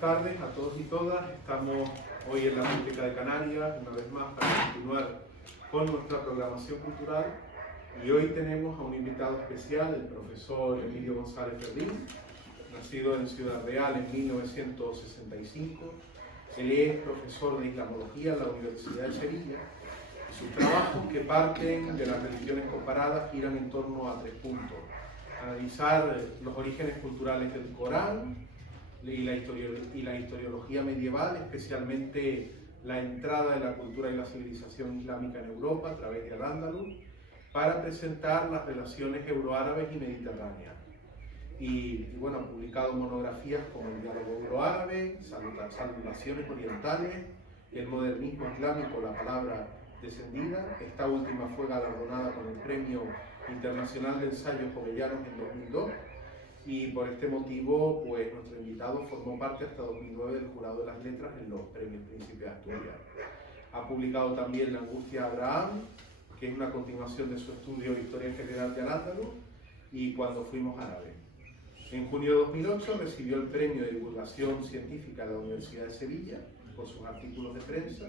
tardes a todos y todas. Estamos hoy en la Biblioteca de Canarias, una vez más, para continuar con nuestra programación cultural. Y hoy tenemos a un invitado especial, el profesor Emilio González Ferrín, nacido en Ciudad Real en 1965. Él es profesor de Islamología en la Universidad de Sevilla. Sus trabajos, que parten de las religiones comparadas, giran en torno a 3 puntos: analizar los orígenes culturales del Corán y la historiología medieval, especialmente la entrada de la cultura y la civilización islámica en Europa a través de Al-Ándalus, para presentar las relaciones euroárabes y mediterráneas. Y bueno, ha publicado monografías como El diálogo euroárabe, Salutaciones orientales, El modernismo islámico, la palabra descendida. Esta última fue galardonada con el Premio Internacional de Ensayos Jovellanos en 2002, y por este motivo pues nuestro invitado formó parte hasta 2009 del jurado de las letras en los Premios Príncipe de Asturias. Ha publicado también La angustia de Abraham, que es una continuación de su estudio de Historia General de Al-Ándalus, y Cuando fuimos árabes. En junio de 2008 recibió el Premio de Divulgación Científica de la Universidad de Sevilla por sus artículos de prensa,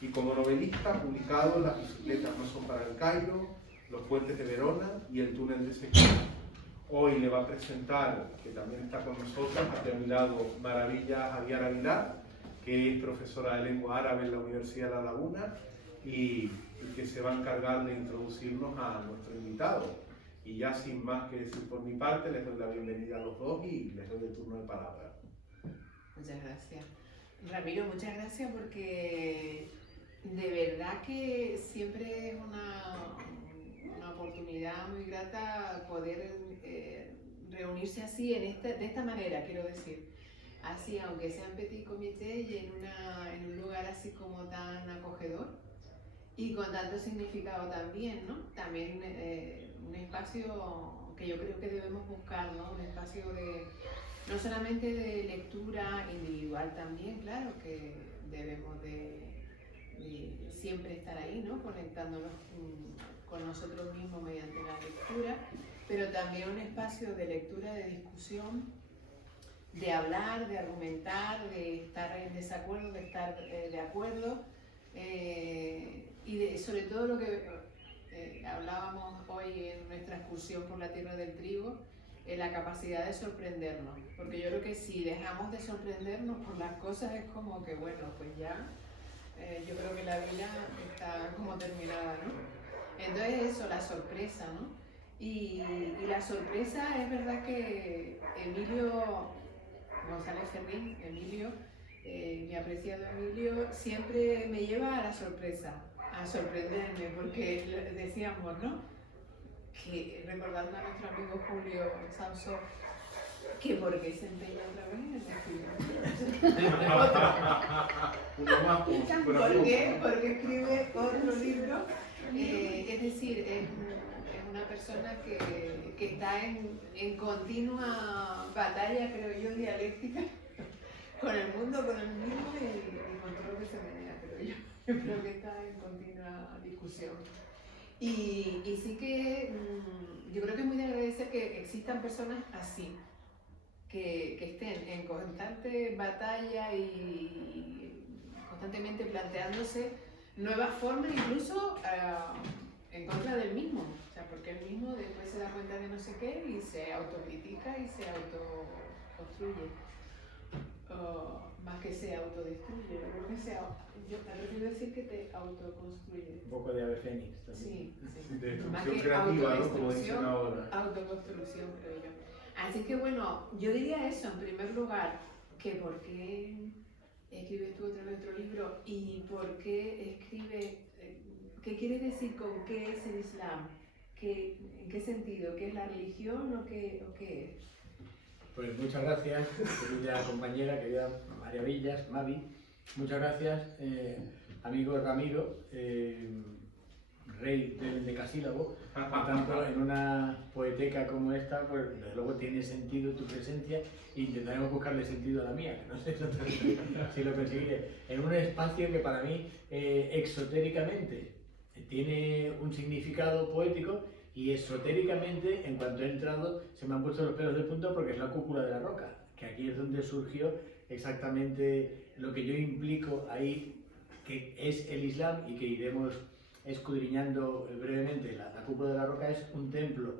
y como novelista ha publicado Las bicicletas no son para el Cairo, Los puentes de Verona y El túnel de Sequía. Hoy le va a presentar, que también está con nosotros, aquí a mi lado, Maravilla Javier Aguilar, que es profesora de lengua árabe en la Universidad de La Laguna y que se va a encargar de introducirnos a nuestro invitado. Y ya sin más que decir por mi parte, les doy la bienvenida a los dos y les doy el turno de palabra. Muchas gracias. Ramiro, muchas gracias, porque de verdad que siempre es una oportunidad muy grata poder reunirse así, de esta manera, quiero decir. Así, aunque sea en petit comité y en un lugar así como tan acogedor y con tanto significado también, ¿no? También un espacio que yo creo que debemos buscar, ¿no? Un espacio no solamente de lectura individual también, claro, que debemos de siempre estar ahí, ¿no? Conectándonos con nosotros mismos mediante la lectura, pero también un espacio de lectura, de discusión, de hablar, de argumentar, de estar en desacuerdo, de estar de acuerdo, y sobre todo lo que hablábamos hoy en nuestra excursión por la tierra del trigo, la capacidad de sorprendernos, porque yo creo que si dejamos de sorprendernos por las cosas es como que, bueno, pues ya yo creo que la vida está como terminada, ¿no? Entonces eso, la sorpresa, ¿no? Y la sorpresa, es verdad que Emilio González Ferrín, mi apreciado Emilio, siempre me lleva a la sorpresa, a sorprenderme, porque decíamos, ¿no? Que recordando a nuestro amigo Julio Sansó, que por qué se empeña otra vez en escribir ¿Por qué escribe otro libro? Es decir, es una persona que está en continua batalla, creo yo, dialéctica con el mundo, con el mismo y con todo lo que se menea, creo yo. Yo creo que está en continua discusión. Y sí que yo creo que es muy de agradecer que existan personas así, que estén en constante batalla y constantemente planteándose nuevas formas, incluso en contra del mismo, o sea, porque él mismo después se da cuenta de no sé qué y se autocritica y se autoconstruye, más que se autodestruye. Yo creo que yo prefiero decir que te autoconstruye. Un poco de ave fénix también. Sí. De Más destrucción que creativa, ¿no? Como dicen ahora. Autoconstrucción, creo yo. Así que bueno, yo diría eso en primer lugar, que por qué escribes tú otro libro y por qué escribes, qué quieres decir con qué es el Islam, en qué sentido, qué es la religión o qué es. Pues muchas gracias, querida compañera, querida María Villas, Mavi. Muchas gracias, amigo Ramiro, rey del decasílabo. Por tanto, en una poeteca como esta, pues desde luego tiene sentido tu presencia e intentaremos buscarle sentido a la mía, que no sé si lo conseguiré. En un espacio que para mí, exotéricamente, tiene un significado poético y esotéricamente, en cuanto he entrado, se me han puesto los pelos de punta porque es la cúpula de la roca, que aquí es donde surgió exactamente lo que yo implico ahí, que es el Islam y que iremos escudriñando brevemente. La Cúpula de la Roca es un templo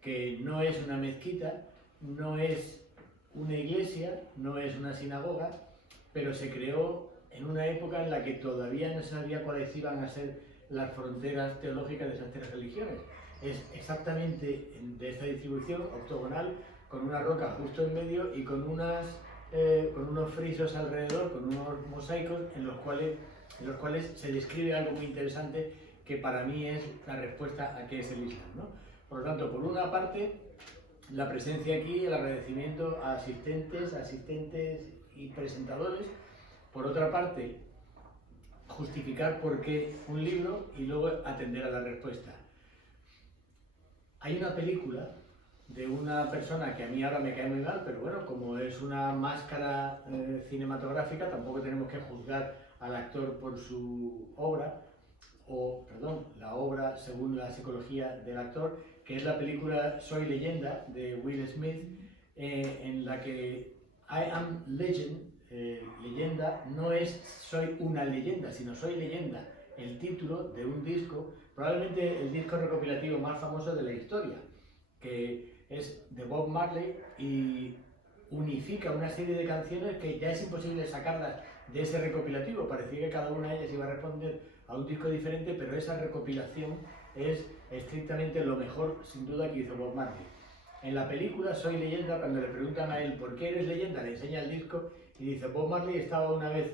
que no es una mezquita, no es una iglesia, no es una sinagoga, pero se creó en una época en la que todavía no se sabía cuáles iban a ser las fronteras teológicas de esas tres religiones. Es exactamente de esta distribución octogonal, con una roca justo en medio y con unos frisos alrededor, con unos mosaicos en los cuales se describe algo muy interesante que para mí es la respuesta a qué es el Islam, ¿no? Por lo tanto, por una parte, la presencia aquí, el agradecimiento a asistentes y presentadores. Por otra parte, justificar por qué un libro y luego atender a la respuesta. Hay una película de una persona que a mí ahora me cae muy mal, pero bueno, como es una máscara cinematográfica, tampoco tenemos que juzgar al actor por su obra, la obra según la psicología del actor, que es la película Soy Leyenda de Will Smith, en la que I Am Legend, leyenda, no es soy una leyenda, sino soy leyenda, el título de un disco, probablemente el disco recopilativo más famoso de la historia, que es de Bob Marley y unifica una serie de canciones que ya es imposible sacarlas de ese recopilativo. Parecía que cada una de ellas iba a responder a un disco diferente, pero esa recopilación es estrictamente lo mejor, sin duda, que hizo Bob Marley. En la película Soy Leyenda, cuando le preguntan a él ¿por qué eres leyenda?, le enseña el disco y dice: Bob Marley estaba una vez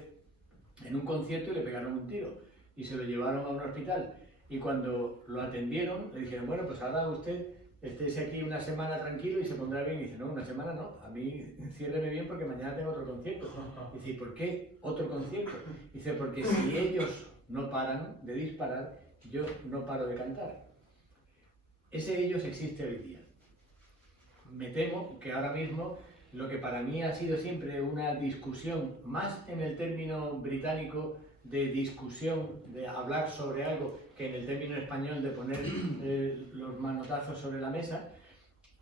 en un concierto y le pegaron un tiro y se lo llevaron a un hospital, y cuando lo atendieron le dijeron: bueno, pues ahora usted estése aquí una semana tranquilo y se pondrá bien. Y dice: no, una semana no, a mí ciérreme bien porque mañana tengo otro concierto. Y dice: ¿por qué otro concierto? Dice: porque si ellos no paran de disparar, yo no paro de cantar. Ese ellos existe hoy día. Me temo que ahora mismo lo que para mí ha sido siempre una discusión, más en el término británico de discusión, de hablar sobre algo, que en el término español de poner los manotazos sobre la mesa,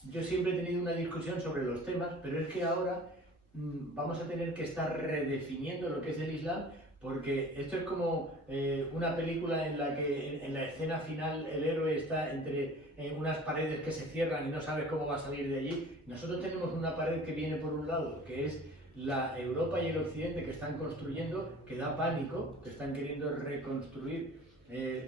yo siempre he tenido una discusión sobre los temas, pero es que ahora vamos a tener que estar redefiniendo lo que es el Islam, porque esto es como una película en la que en la escena final el héroe está entre unas paredes que se cierran y no sabes cómo va a salir de allí. Nosotros tenemos una pared que viene por un lado, que es la Europa y el Occidente que están construyendo, que da pánico, que están queriendo reconstruir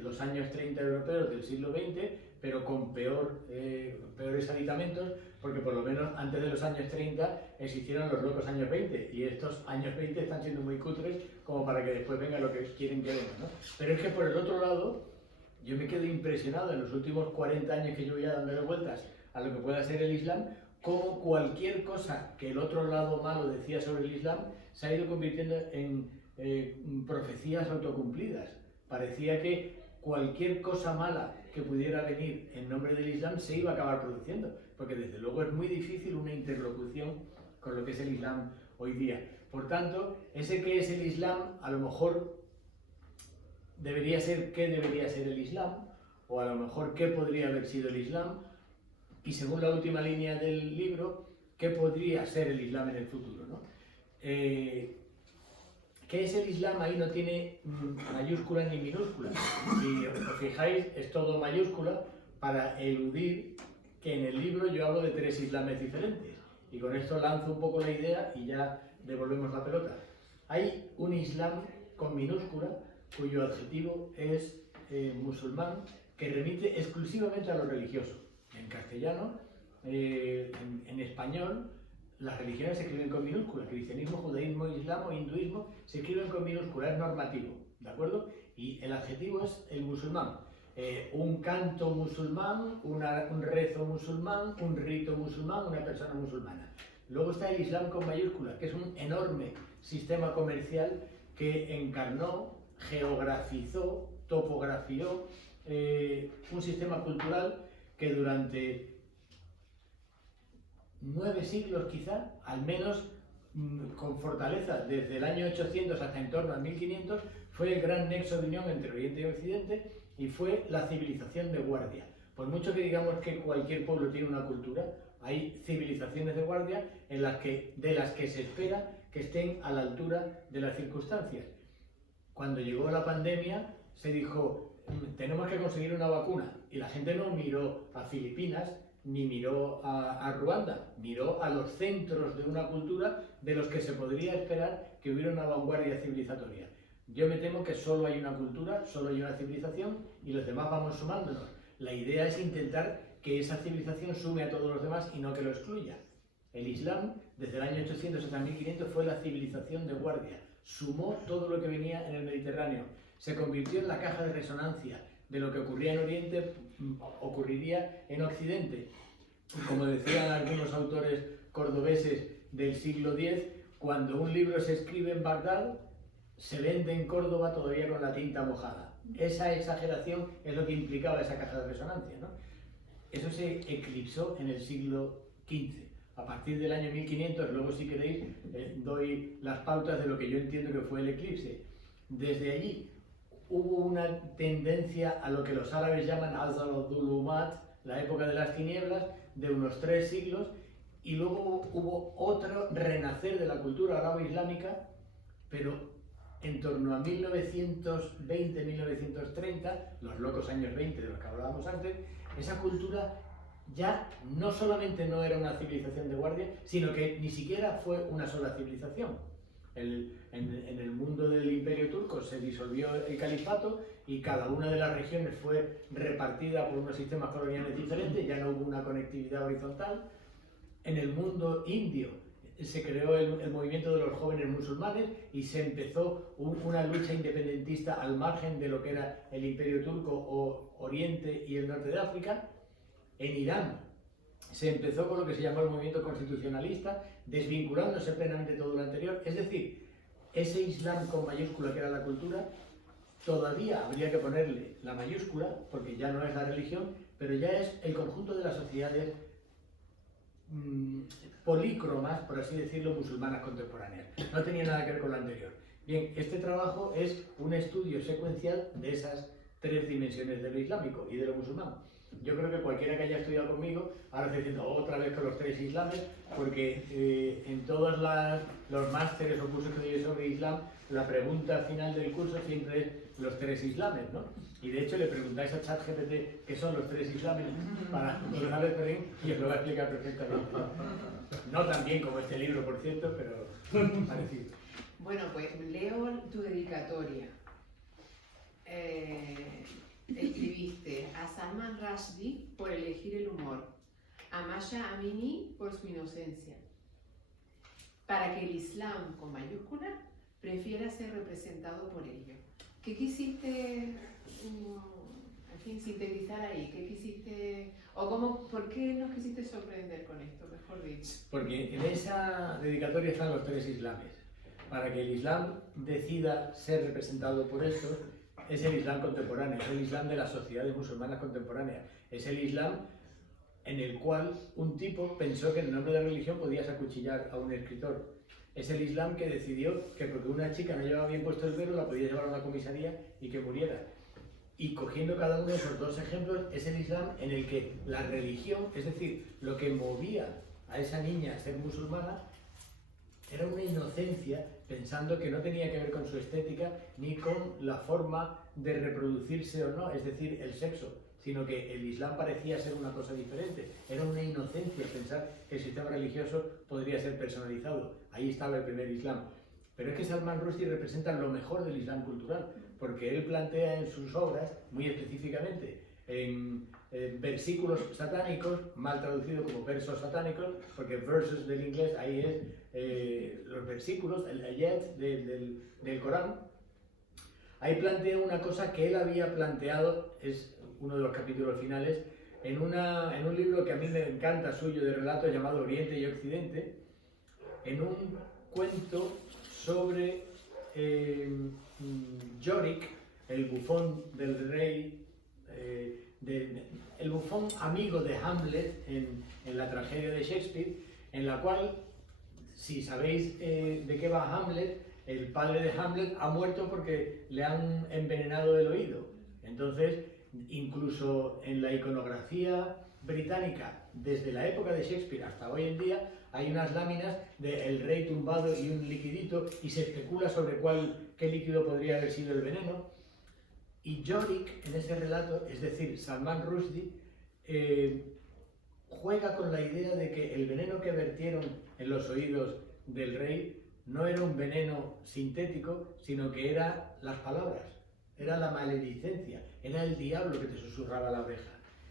los años 30 europeos del siglo XX, pero con peores aditamentos, porque por lo menos antes de los años 30 existieron los locos años 20, y estos años 20 están siendo muy cutres como para que después venga lo que quieren que venga, ¿no? Pero es que por el otro lado, yo me quedo impresionado en los últimos 40 años que llevo ya dándole vueltas a lo que pueda ser el Islam, como cualquier cosa que el otro lado malo decía sobre el Islam se ha ido convirtiendo en profecías autocumplidas. Parecía que cualquier cosa mala que pudiera venir en nombre del Islam se iba a acabar produciendo, porque desde luego es muy difícil una interlocución con lo que es el Islam hoy día. Por tanto, ese que es el Islam, a lo mejor debería ser qué debería ser el Islam, o a lo mejor qué podría haber sido el Islam, y según la última línea del libro, qué podría ser el Islam en el futuro, ¿no? ¿Qué es el Islam? Ahí no tiene mayúsculas ni minúsculas. Si os fijáis, es todo mayúscula para eludir que en el libro yo hablo de 3 islames diferentes. Y con esto lanzo un poco la idea y ya devolvemos la pelota. Hay un Islam con minúscula, cuyo adjetivo es musulmán, que remite exclusivamente a lo religioso. En castellano, en español, las religiones se escriben con minúsculas. Cristianismo, judaísmo, islam o hinduismo se escriben con minúsculas, es normativo, ¿de acuerdo? Y el adjetivo es el musulmán. Un canto musulmán, un rezo musulmán, un rito musulmán, una persona musulmana. Luego está el Islam con mayúsculas, que es un enorme sistema comercial que encarnó, geografizó, topografió un sistema cultural que durante 9 siglos quizá, al menos con fortaleza desde el año 800 hasta en torno al 1500, fue el gran nexo de unión entre Oriente y Occidente y fue la civilización de guardia. Por mucho que digamos que cualquier pueblo tiene una cultura, Hay civilizaciones de guardia de las que se espera que estén a la altura de las circunstancias. Cuando llegó la pandemia se dijo, tenemos que conseguir una vacuna, y la gente no miró a Filipinas ni miró a Ruanda, miró a los centros de una cultura de los que se podría esperar que hubiera una vanguardia civilizatoria. Yo me temo que solo hay una cultura, solo hay una civilización y los demás vamos sumándonos. La idea es intentar que esa civilización sume a todos los demás y no que lo excluya. El Islam, desde el año 800 hasta 1500, fue la civilización de guardia. Sumó todo lo que venía en el Mediterráneo. Se convirtió en la caja de resonancia de lo que ocurría en Oriente, ocurriría en Occidente. Como decían algunos autores cordobeses del siglo X, cuando un libro se escribe en Bagdad, se vende en Córdoba todavía con la tinta mojada. Esa exageración es lo que implicaba esa caja de resonancia, ¿no? Eso se eclipsó en el siglo XV. A partir del año 1500, luego si queréis, doy las pautas de lo que yo entiendo que fue el eclipse. Desde allí hubo una tendencia a lo que los árabes llaman al-Dhulumat, la época de las tinieblas, de unos 3 siglos, y luego hubo otro renacer de la cultura árabe-islámica, pero en torno a 1920-1930, los locos años 20 de los que hablábamos antes, esa cultura ya no solamente no era una civilización de guardia, sino que ni siquiera fue una sola civilización. En el mundo del Imperio Turco se disolvió el califato y cada una de las regiones fue repartida por unos sistemas coloniales diferentes, ya no hubo una conectividad horizontal. En el mundo indio se creó el movimiento de los jóvenes musulmanes y se empezó una lucha independentista al margen de lo que era el Imperio Turco o Oriente y el norte de África. En Irán se empezó con lo que se llamó el movimiento constitucionalista, desvinculándose plenamente todo lo anterior. Es decir, ese Islam con mayúscula que era la cultura, todavía habría que ponerle la mayúscula, porque ya no es la religión, pero ya es el conjunto de las sociedades polícromas, por así decirlo, musulmanas contemporáneas. No tenía nada que ver con lo anterior. Bien, este trabajo es un estudio secuencial de esas 3 dimensiones de lo islámico y de lo musulmán. Yo creo que cualquiera que haya estudiado conmigo, ahora estoy diciendo otra vez con los 3 islames, porque en todos los másteres o cursos que doy sobre Islam, la pregunta final del curso siempre es los 3 islames, ¿no? Y de hecho le preguntáis a ChatGPT qué son los 3 islames para González Ferrín y os lo va a explicar perfectamente. No tan bien como este libro, por cierto, pero parecido. Bueno, pues leo tu dedicatoria. Escribiste a Salman Rushdie por elegir el humor, a Masha Amini por su inocencia, para que el Islam con mayúscula prefiera ser representado por ello. ¿Qué quisiste, en fin, sintetizar ahí? ¿Qué quisiste, o cómo, por qué nos quisiste sorprender con esto, mejor dicho? Porque en esa dedicatoria están los 3 islames. Para que el Islam decida ser representado por esto, es el Islam contemporáneo, es el Islam de las sociedades musulmanas contemporáneas. Es el Islam en el cual un tipo pensó que en el nombre de la religión podías acuchillar a un escritor. Es el Islam que decidió que porque una chica no llevaba bien puesto el velo, la podía llevar a una comisaría y que muriera. Y cogiendo cada uno de esos 2 ejemplos, es el Islam en el que la religión, es decir, lo que movía a esa niña a ser musulmana, era una inocencia, pensando que no tenía que ver con su estética ni con la forma de reproducirse o no, es decir, el sexo, sino que el Islam parecía ser una cosa diferente. Era una inocencia pensar que el sistema religioso podría ser personalizado. Ahí estaba el primer Islam. Pero es que Salman Rushdie representa lo mejor del Islam cultural, porque él plantea en sus obras, muy específicamente, en versículos satánicos, mal traducido como versos satánicos, porque verses del inglés ahí es los versículos, el ayat del Corán. Ahí plantea una cosa que él había planteado, es uno de los capítulos finales, en un libro que a mí me encanta suyo de relatos llamado Oriente y Occidente, en un cuento sobre Yorick, el bufón del rey, el bufón amigo de Hamlet en la tragedia de Shakespeare, en la cual, si sabéis de qué va Hamlet, el padre de Hamlet ha muerto porque le han envenenado el oído. Entonces, incluso en la iconografía británica desde la época de Shakespeare hasta hoy en día, hay unas láminas del rey tumbado y un liquidito, y se especula sobre qué líquido podría haber sido el veneno. Y Yorick, en ese relato, es decir, Salman Rushdie, juega con la idea de que el veneno que vertieron en los oídos del rey no era un veneno sintético, sino que era las palabras, era la maledicencia, era el diablo que te susurraba la oreja.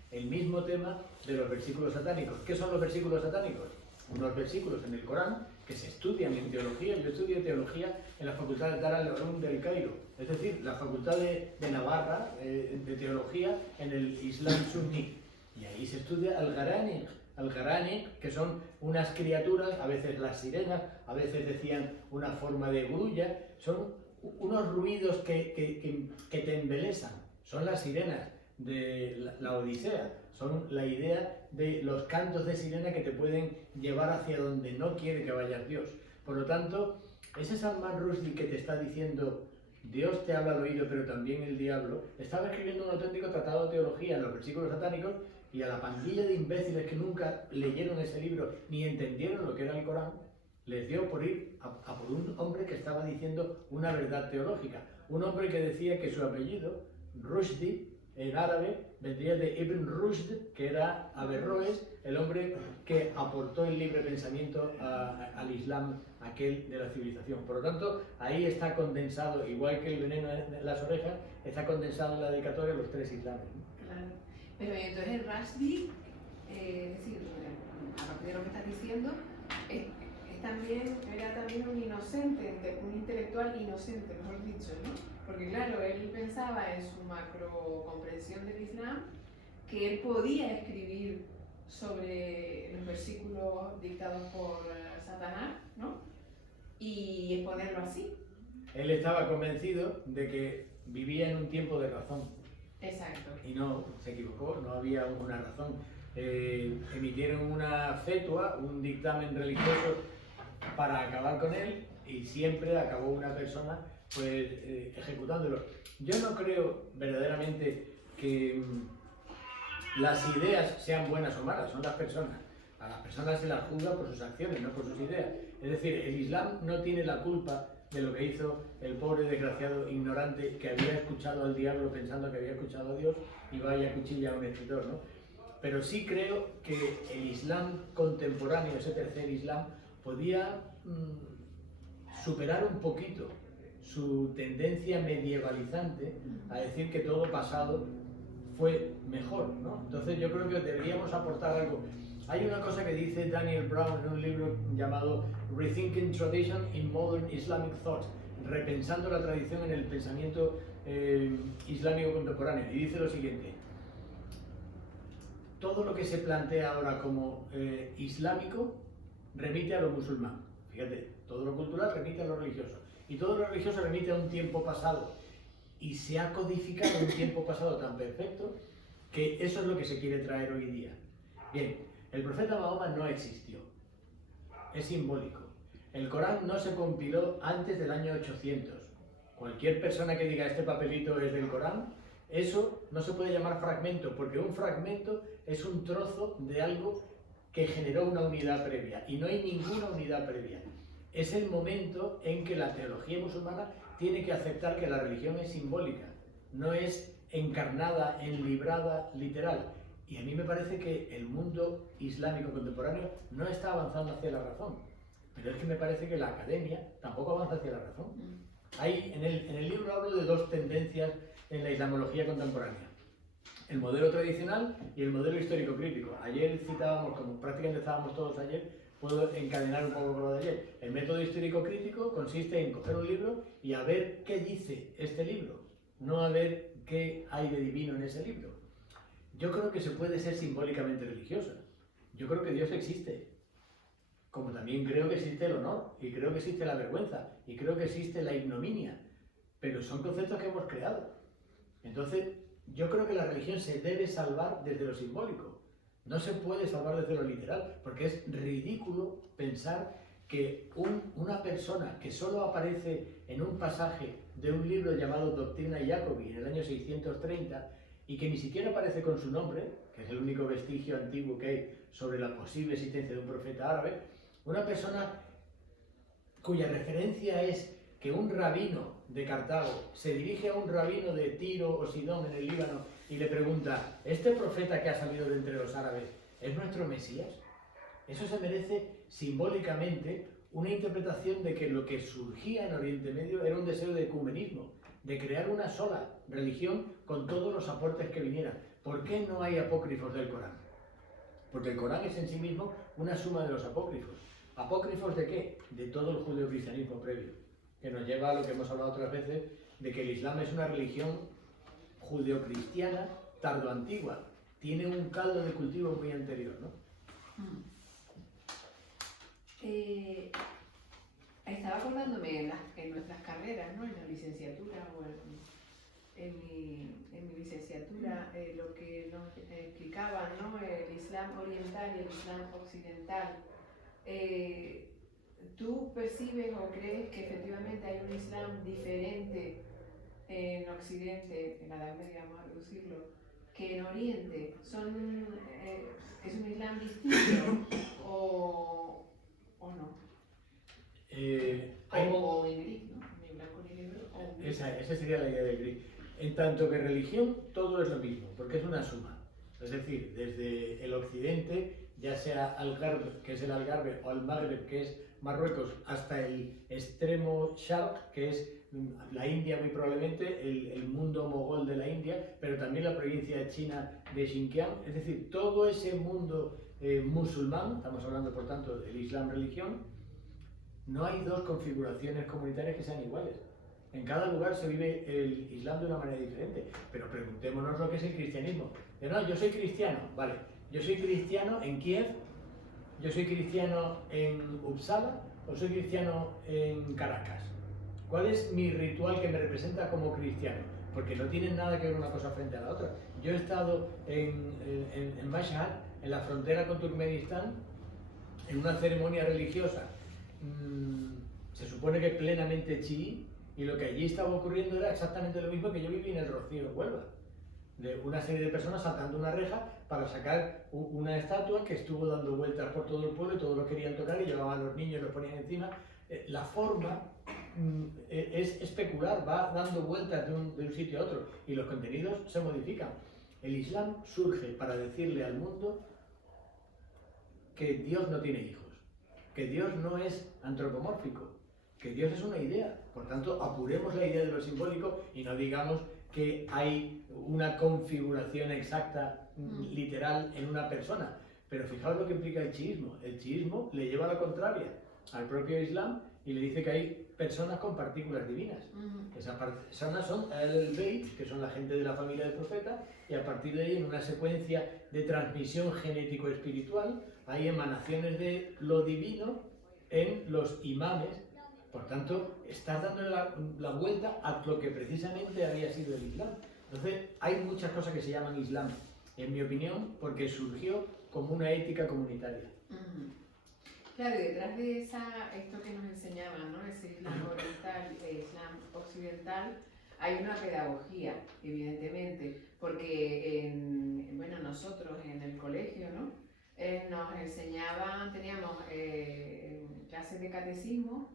El mismo tema de los versículos satánicos. ¿Qué son los versículos satánicos? Unos versículos en el Corán que se estudian en teología. Yo estudié teología en la Facultad de Dar al-Ulum del Cairo, es decir, la Facultad de Navarra de teología en el Islam suní. Y ahí se estudia al-Gharaniq, que son unas criaturas, a veces las sirenas, a veces decían una forma de grulla, son unos ruidos que te embelesan, son las sirenas de la Odisea, son la idea de los cantos de sirena que te pueden llevar hacia donde no quiere que vayas Dios. Por lo tanto, ese Salman Rushdie que te está diciendo Dios te habla al oído, pero también el diablo, estaba escribiendo un auténtico tratado de teología en los versículos satánicos, y a la pandilla de imbéciles que nunca leyeron ese libro ni entendieron lo que era el Corán, les dio por ir a por un hombre que estaba diciendo una verdad teológica. Un hombre que decía que su apellido, Rushdie, en árabe, vendría de Ibn Rushd, que era Averroes, el hombre que aportó el libre pensamiento al Islam, aquel de la civilización. Por lo tanto, ahí está condensado, igual que el veneno en las orejas, está condensado en la dedicatoria los tres islames. Claro. Pero entonces Rushdie, es decir, a partir de lo que estás diciendo, era también un inocente, un intelectual inocente, mejor dicho, ¿no? Porque claro, él pensaba en su macro comprensión del Islam que él podía escribir sobre los versículos dictados por Satanás, ¿no? Y exponerlo así. Él estaba convencido de que vivía en un tiempo de razón. Exacto. Y no, se equivocó, no había una razón. Emitieron una fetua, un dictamen religioso para acabar con él, y siempre acabó una persona pues ejecutándolo. Yo no creo verdaderamente que las ideas sean buenas o malas, son las personas. A las personas se las juzga por sus acciones, no por sus ideas. Es decir, el Islam no tiene la culpa de lo que hizo el pobre desgraciado ignorante que había escuchado al diablo pensando que había escuchado a Dios y vaya cuchilla a un escritor, ¿no? Pero sí creo que el Islam contemporáneo, ese tercer Islam, podía superar un poquito su tendencia medievalizante a decir que todo pasado fue mejor, ¿no? Entonces yo creo que deberíamos aportar algo. Hay una cosa que dice Daniel Brown en un libro llamado Rethinking Tradition in Modern Islamic Thought, repensando la tradición en el pensamiento islámico contemporáneo, y dice lo siguiente: todo lo que se plantea ahora como islámico remite a lo musulmán. Fíjate, todo lo cultural remite a lo religioso, y todo lo religioso remite a un tiempo pasado, y se ha codificado un tiempo pasado tan perfecto que eso es lo que se quiere traer hoy día. Bien, el profeta Mahoma no existió, es simbólico. El Corán no se compiló antes del año 800. Cualquier persona que diga este papelito es del Corán, eso no se puede llamar fragmento, porque un fragmento es un trozo de algo que generó una unidad previa, y no hay ninguna unidad previa. Es el momento en que la teología musulmana tiene que aceptar que la religión es simbólica, no es encarnada, enlibrada, literal. Y a mí me parece que el mundo islámico contemporáneo no está avanzando hacia la razón, pero es que me parece que la academia tampoco avanza hacia la razón. En el libro hablo de dos tendencias en la islamología contemporánea: el modelo tradicional y el modelo histórico crítico. Ayer citábamos, como prácticamente estábamos todos ayer, puedo encadenar un poco con lo de ayer. El método histórico crítico consiste en coger un libro y a ver qué dice este libro, no a ver qué hay de divino en ese libro. Yo creo que se puede ser simbólicamente religiosa. Yo creo que Dios existe, como también creo que existe el honor, y creo que existe la vergüenza, y creo que existe la ignominia, pero son conceptos que hemos creado. Entonces, yo creo que la religión se debe salvar desde lo simbólico, no se puede salvar desde lo literal, porque es ridículo pensar que una persona que solo aparece en un pasaje de un libro llamado Doctrina Jacobi en el año 630 y que ni siquiera aparece con su nombre, que es el único vestigio antiguo que hay sobre la posible existencia de un profeta árabe, una persona cuya referencia es que un rabino de Cartago se dirige a un rabino de Tiro o Sidón en el Líbano y le pregunta, ¿este profeta que ha salido de entre los árabes es nuestro Mesías? Eso se merece simbólicamente una interpretación de que lo que surgía en Oriente Medio era un deseo de ecumenismo, de crear una sola religión con todos los aportes que vinieran. ¿Por qué no hay apócrifos del Corán? Porque el Corán es en sí mismo una suma de los apócrifos. ¿Apócrifos de qué? De todo el judeocristianismo previo, que nos lleva a lo que hemos hablado otras veces, de que el Islam es una religión judeocristiana tardoantigua. Tiene un caldo de cultivo muy anterior, ¿no? Estaba acordándome en nuestras carreras, ¿no? En la licenciatura o en mi licenciatura, lo que nos explicaban, ¿no? El Islam oriental y el Islam occidental. ¿Tú percibes o crees que efectivamente hay un Islam diferente en Occidente, en la Edad Media, vamos a reducirlo, que en Oriente? ¿Es un Islam distinto o no? O en gris, ¿no? Ni blanco ni negro. Esa sería la idea del gris. En tanto que religión, todo es lo mismo, porque es una suma. Es decir, desde el occidente, ya sea Algarve, que es el Algarve, o el Magreb, que es Marruecos, hasta el extremo Sharq, que es la India muy probablemente, el mundo mogol de la India, pero también la provincia china de Xinjiang. Es decir, todo ese mundo musulmán, estamos hablando por tanto del Islam religión, no hay dos configuraciones comunitarias que sean iguales. En cada lugar se vive el Islam de una manera diferente, pero preguntémonos lo que es el cristianismo. No, yo soy cristiano, vale, yo soy cristiano en Kiev, yo soy cristiano en Uppsala o soy cristiano en Caracas. ¿Cuál es mi ritual que me representa como cristiano? Porque no tienen nada que ver una cosa frente a la otra. Yo he estado en Mashhad, en la frontera con Turkmenistán, en una ceremonia religiosa, se supone que plenamente chií, y lo que allí estaba ocurriendo era exactamente lo mismo que yo viví en el Rocío, en Huelva. De una serie de personas saltando una reja para sacar una estatua que estuvo dando vueltas por todo el pueblo y todos lo querían tocar y llevaban a los niños y los ponían encima. La forma es especular, va dando vueltas de un sitio a otro y los contenidos se modifican. El Islam surge para decirle al mundo que Dios no tiene hijos, que Dios no es antropomórfico, que Dios es una idea. Por tanto, apuremos la idea de lo simbólico y no digamos que hay una configuración exacta, literal, en una persona. Pero fijaos lo que implica el chiismo. El chiismo le lleva a la contraria al propio Islam y le dice que hay personas con partículas divinas. Esas personas son el Beit, que son la gente de la familia del profeta, y a partir de ahí, en una secuencia de transmisión genético-espiritual, hay emanaciones de lo divino en los imames. Por tanto, estás dando la vuelta a lo que precisamente había sido el Islam. Entonces, hay muchas cosas que se llaman Islam, en mi opinión, porque surgió como una ética comunitaria. Claro, y detrás de esto que nos enseñaban, ¿no? Ese Islam oriental e Islam occidental, hay una pedagogía, evidentemente, porque nosotros en el colegio, ¿no? Nos enseñaban, teníamos clases de catecismo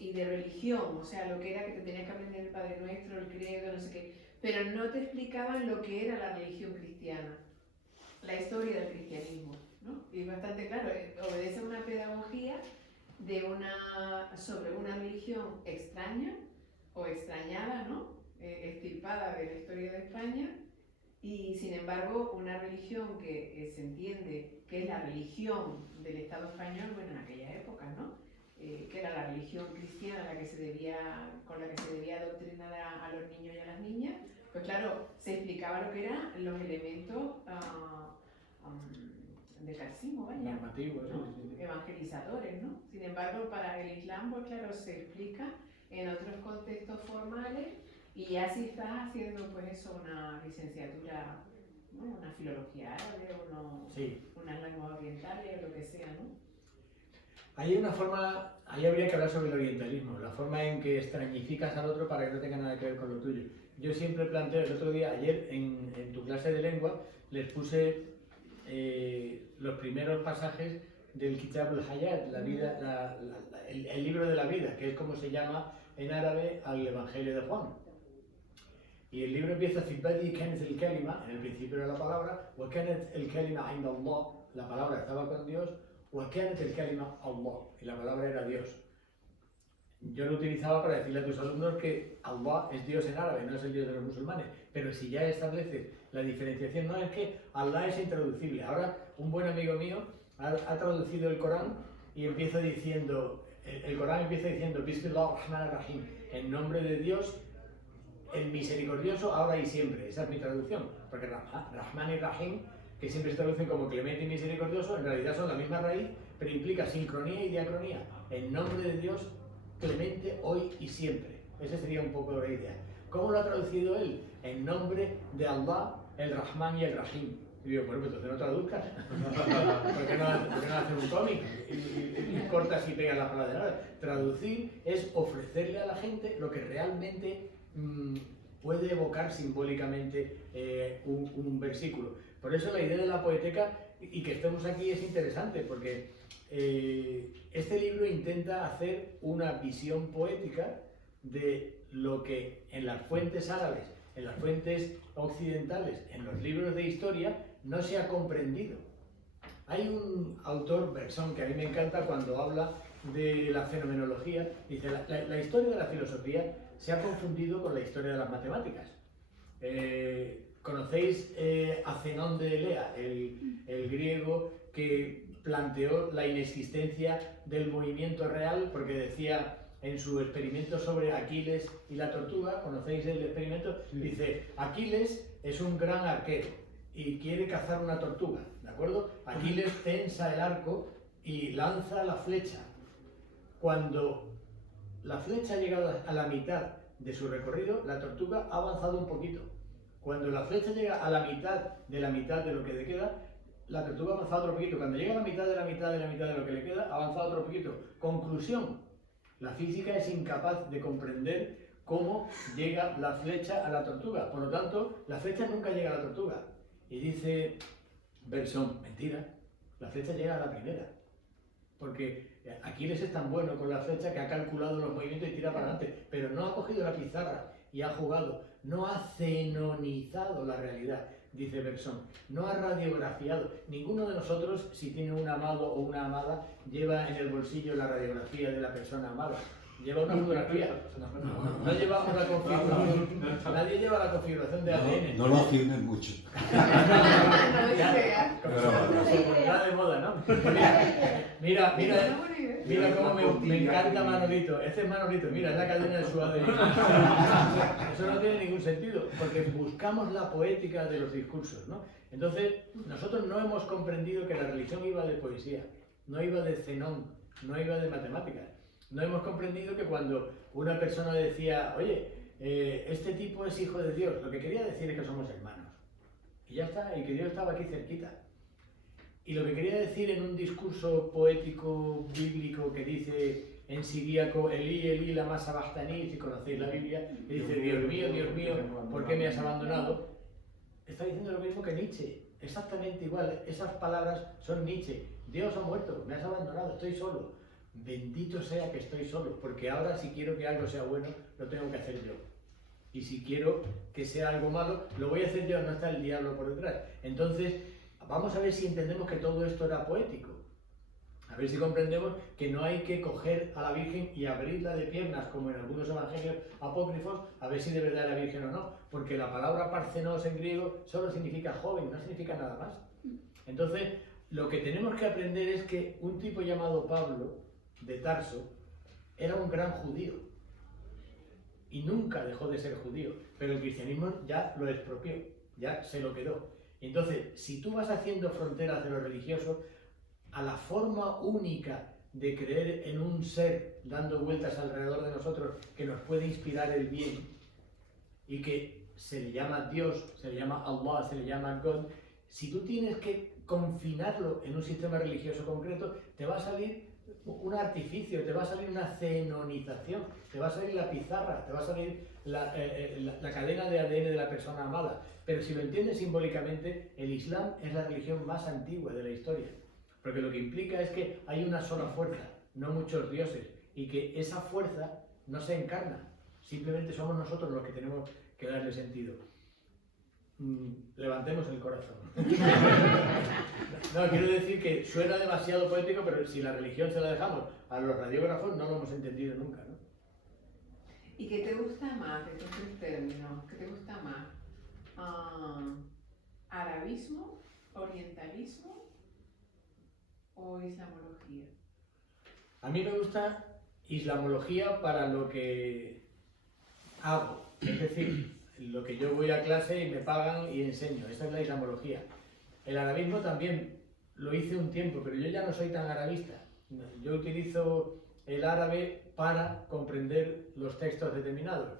y de religión, o sea, lo que era que te tenías que aprender el Padre Nuestro, el credo, no sé qué, pero no te explicaban lo que era la religión cristiana, la historia del cristianismo, ¿no? Y bastante claro, obedece a una pedagogía sobre una religión extraña o extrañada, ¿no? Extirpada de la historia de España, y sin embargo una religión que se entiende que es la religión del Estado español, bueno, en aquella época, ¿no? Que era la religión cristiana con la que se debía adoctrinar a los niños y a las niñas, pues claro, se explicaba lo que eran los elementos del catecismo, vaya, normativos, ¿no? Sí. Evangelizadores, ¿no? Sin embargo, para el Islam, pues claro, se explica en otros contextos formales y ya si estás haciendo, pues eso, una licenciatura, ¿no? Una filología árabe, unas lenguas orientales o lo que sea, ¿no? Hay una forma ahí habría que hablar sobre el orientalismo, la forma en que extrañificas al otro para que no tenga nada que ver con lo tuyo. Yo siempre planteo, el otro día, ayer, en tu clase de lengua, les puse los primeros pasajes del Kitab al-Hayat, el libro de la vida, que es como se llama en árabe al Evangelio de Juan. Y el libro empieza, en el principio de la palabra, la palabra estaba con Dios, y la palabra era Dios. Yo lo utilizaba para decirle a tus alumnos que Allah es Dios en árabe, no es el Dios de los musulmanes. Pero si ya estableces la diferenciación, no es que Allah es intraducible. Ahora, un buen amigo mío ha traducido el Corán y empieza diciendo, el Corán empieza diciendo, Bismillahirrahmanirrahim, en nombre de Dios, el misericordioso, ahora y siempre. Esa es mi traducción. Porque Rahman y Rahim, que siempre se traducen como clemente y misericordioso, en realidad son la misma raíz, pero implica sincronía y diacronía. En nombre de Dios, clemente, hoy y siempre. Esa sería un poco la idea. ¿Cómo lo ha traducido él? En nombre de Allah, el Rahman y el Rahim. Y digo, bueno, pues entonces no traduzcas. ¿Por qué no hacer un cómic? Y cortas y pegas la palabra de nada. Traducir es ofrecerle a la gente lo que realmente puede evocar simbólicamente un versículo. Por eso la idea de la poética y que estemos aquí es interesante, porque este libro intenta hacer una visión poética de lo que en las fuentes árabes, en las fuentes occidentales, en los libros de historia, no se ha comprendido. Hay un autor, Bergson, que a mí me encanta cuando habla de la fenomenología, dice, la historia de la filosofía se ha confundido con la historia de las matemáticas. ¿Conocéis a Zenón de Elea, el griego que planteó la inexistencia del movimiento real? Porque decía en su experimento sobre Aquiles y la tortuga, ¿conocéis el experimento? Dice, Aquiles es un gran arquero y quiere cazar una tortuga, ¿de acuerdo? Aquiles tensa el arco y lanza la flecha. Cuando la flecha ha llegado a la mitad de su recorrido, la tortuga ha avanzado un poquito. Cuando la flecha llega a la mitad de lo que le queda, la tortuga ha avanzado otro poquito. Cuando llega a la mitad de la mitad de la mitad de lo que le queda, ha avanzado otro poquito. Conclusión, la física es incapaz de comprender cómo llega la flecha a la tortuga. Por lo tanto, la flecha nunca llega a la tortuga. Y dice Bergson, mentira, la flecha llega a la primera. Porque Aquiles es tan bueno con la flecha que ha calculado los movimientos y tira para adelante, pero no ha cogido la pizarra y ha jugado, no ha cenonizado la realidad, dice Bergson, no ha radiografiado. Ninguno de nosotros, si tiene un amado o una amada, lleva en el bolsillo la radiografía de la persona amada. Lleva una fotografía, no llevamos la configuración, nadie lleva la configuración de ADN. No lo afirmes mucho. Está de moda, ¿no? Mira cómo me encanta Manolito. Este es Manolito, mira, es la cadena de su ADN. Eso no tiene ningún sentido, porque buscamos la poética de los discursos, ¿no? Entonces, nosotros no hemos comprendido que la religión iba de poesía, no iba de Zenón, no iba de matemáticas. No hemos comprendido que cuando una persona decía, oye, este tipo es hijo de Dios, lo que quería decir es que somos hermanos. Y ya está, y que Dios estaba aquí cerquita. Y lo que quería decir en un discurso poético bíblico que dice en siríaco, Elí, Elí, lama sabachthani, si conocéis la Biblia, que dice, Dios mío, ¿por qué me has abandonado? Está diciendo lo mismo que Nietzsche, exactamente igual. Esas palabras son Nietzsche. Dios ha muerto, me has abandonado, estoy solo. Bendito sea que estoy solo, porque ahora si quiero que algo sea bueno, lo tengo que hacer yo. Y si quiero que sea algo malo, lo voy a hacer yo, no está el diablo por detrás. Entonces, vamos a ver si entendemos que todo esto era poético. A ver si comprendemos que no hay que coger a la Virgen y abrirla de piernas, como en algunos evangelios apócrifos, a ver si de verdad era Virgen o no. Porque la palabra parcenos en griego solo significa joven, no significa nada más. Entonces, lo que tenemos que aprender es que un tipo llamado Pablo, de Tarso, era un gran judío y nunca dejó de ser judío, pero el cristianismo ya lo expropió, ya se lo quedó. Entonces, si tú vas haciendo fronteras de lo religioso a la forma única de creer en un ser dando vueltas alrededor de nosotros que nos puede inspirar el bien y que se le llama Dios, se le llama Allah, se le llama God, si tú tienes que confinarlo en un sistema religioso concreto, te va a salir un artificio, te va a salir una cenonización, te va a salir la pizarra, te va a salir la cadena de ADN de la persona amada. Pero si lo entiendes simbólicamente, el Islam es la religión más antigua de la historia. Porque lo que implica es que hay una sola fuerza, no muchos dioses, y que esa fuerza no se encarna. Simplemente somos nosotros los que tenemos que darle sentido. Levantemos el corazón. No, quiero decir que suena demasiado poético, pero si la religión se la dejamos a los radiógrafos, no lo hemos entendido nunca, ¿no? ¿Y qué te gusta más de estos tres términos? ¿Qué te gusta más? ¿Arabismo, orientalismo o islamología? A mí me gusta islamología para lo que hago, es decir, lo que yo voy a clase y me pagan y enseño. Esta es la islamología. El arabismo también lo hice un tiempo, pero yo ya no soy tan arabista. Yo utilizo el árabe para comprender los textos determinados.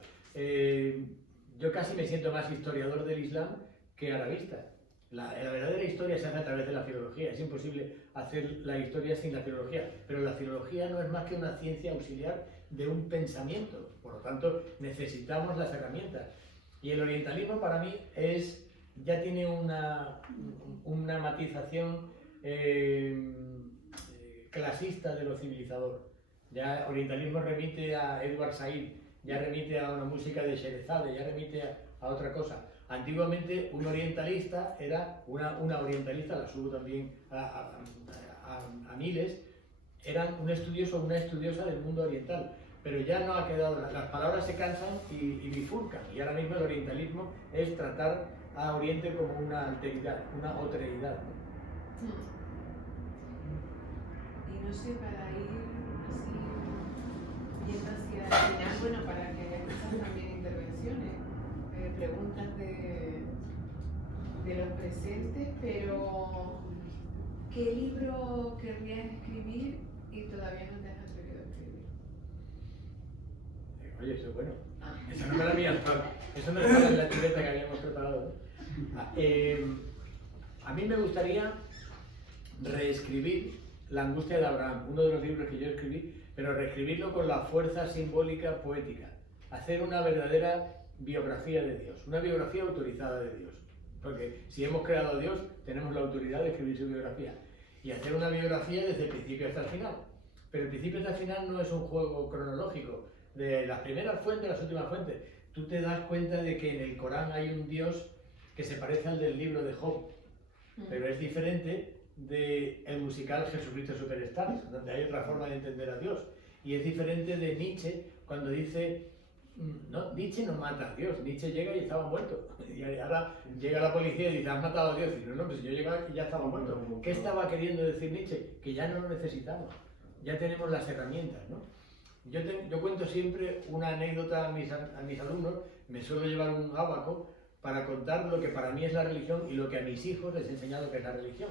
Yo casi me siento más historiador del Islam que arabista. La verdadera historia se hace a través de la filología. Es imposible hacer la historia sin la filología. Pero la filología no es más que una ciencia auxiliar de un pensamiento. Por lo tanto, necesitamos las herramientas. Y el orientalismo para mí ya tiene una matización clasista de lo civilizador. Ya orientalismo remite a Edward Said, ya remite a una música de Sherezade, ya remite a otra cosa. Antiguamente un orientalista era una orientalista, las hubo también a miles, eran un estudioso o una estudiosa del mundo oriental. Pero ya no ha quedado, las palabras se cansan y bifurcan. Y ahora mismo el orientalismo es tratar a Oriente como una alteridad, una otreidad. Y no sé, para ir así, yendo hacia el final, bueno, para que haya muchas también intervenciones, preguntas de los presentes, pero ¿qué libro querrías escribir y todavía no te has atrevido a escribir? Oye, eso es bueno. Ah. Eso no me la había eso no estaba en la chuleta que habíamos preparado, ¿no? A mí me gustaría reescribir La angustia de Abraham, uno de los libros que yo escribí, pero reescribirlo con la fuerza simbólica poética. Hacer una verdadera biografía de Dios, una biografía autorizada de Dios. Porque si hemos creado a Dios, tenemos la autoridad de escribir su biografía. Y hacer una biografía desde el principio hasta el final. Pero el principio hasta el final no es un juego cronológico, de las primeras fuentes a las últimas fuentes. Tú te das cuenta de que en el Corán hay un Dios que se parece al del libro de Job, pero es diferente del musical Jesucristo Superstar, donde hay otra forma de entender a Dios. Y es diferente de Nietzsche cuando dice, no, Nietzsche no mata a Dios, Nietzsche llega y estaba muerto. Y ahora llega la policía y dice, has matado a Dios. Y no, pues yo llegaba y ya estaba muerto. ¿Qué estaba queriendo decir Nietzsche? Que ya no lo necesitamos, ya tenemos las herramientas, ¿no? Yo cuento siempre una anécdota a mis alumnos, me suelo llevar un ábaco para contar lo que para mí es la religión y lo que a mis hijos les he enseñado que es la religión.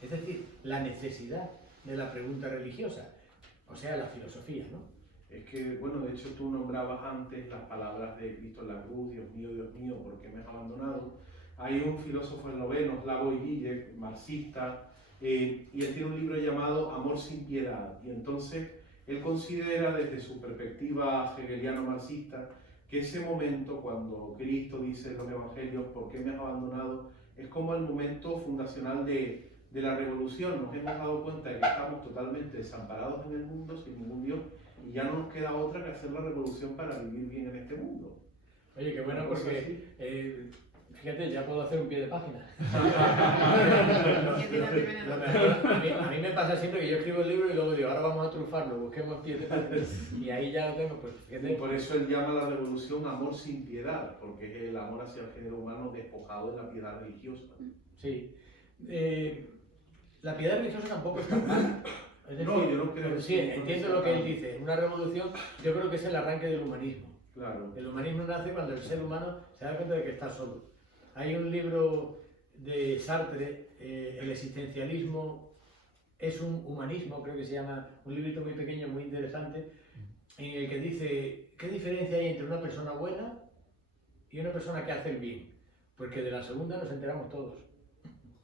Es decir, la necesidad de la pregunta religiosa, o sea, la filosofía, ¿no? Es que, bueno, de hecho tú nombrabas antes las palabras de Cristo en la cruz, Dios mío, ¿por qué me has abandonado? Hay un filósofo esloveno, Slavoj Žižek, marxista, y él tiene un libro llamado Amor sin piedad, y entonces él considera desde su perspectiva hegeliano-marxista que ese momento cuando Cristo dice en los evangelios ¿por qué me has abandonado? Es como el momento fundacional de la revolución. Nos hemos dado cuenta de que estamos totalmente desamparados en el mundo, sin ningún Dios, y ya no nos queda otra que hacer la revolución para vivir bien en este mundo. Oye, qué bueno, porque fíjate, ya puedo hacer un pie de página. A mí me pasa siempre que yo escribo el libro y luego digo, ahora vamos a trufarlo, busquemos pie de página. Y ahí ya lo tengo, pues fíjate. Y por eso él llama a la revolución amor sin piedad, porque es el amor hacia el género humano despojado de la piedad religiosa. Sí. La piedad religiosa tampoco es tan mal. Es decir, no, yo no creo. Sí, entiendo lo que él dice. Una revolución, yo creo que es el arranque del humanismo. Claro. El humanismo nace cuando el ser humano se da cuenta de que está solo. Hay un libro de Sartre, El existencialismo es un humanismo, creo que se llama, un librito muy pequeño, muy interesante, en el que dice, ¿qué diferencia hay entre una persona buena y una persona que hace el bien? Porque de la segunda nos enteramos todos.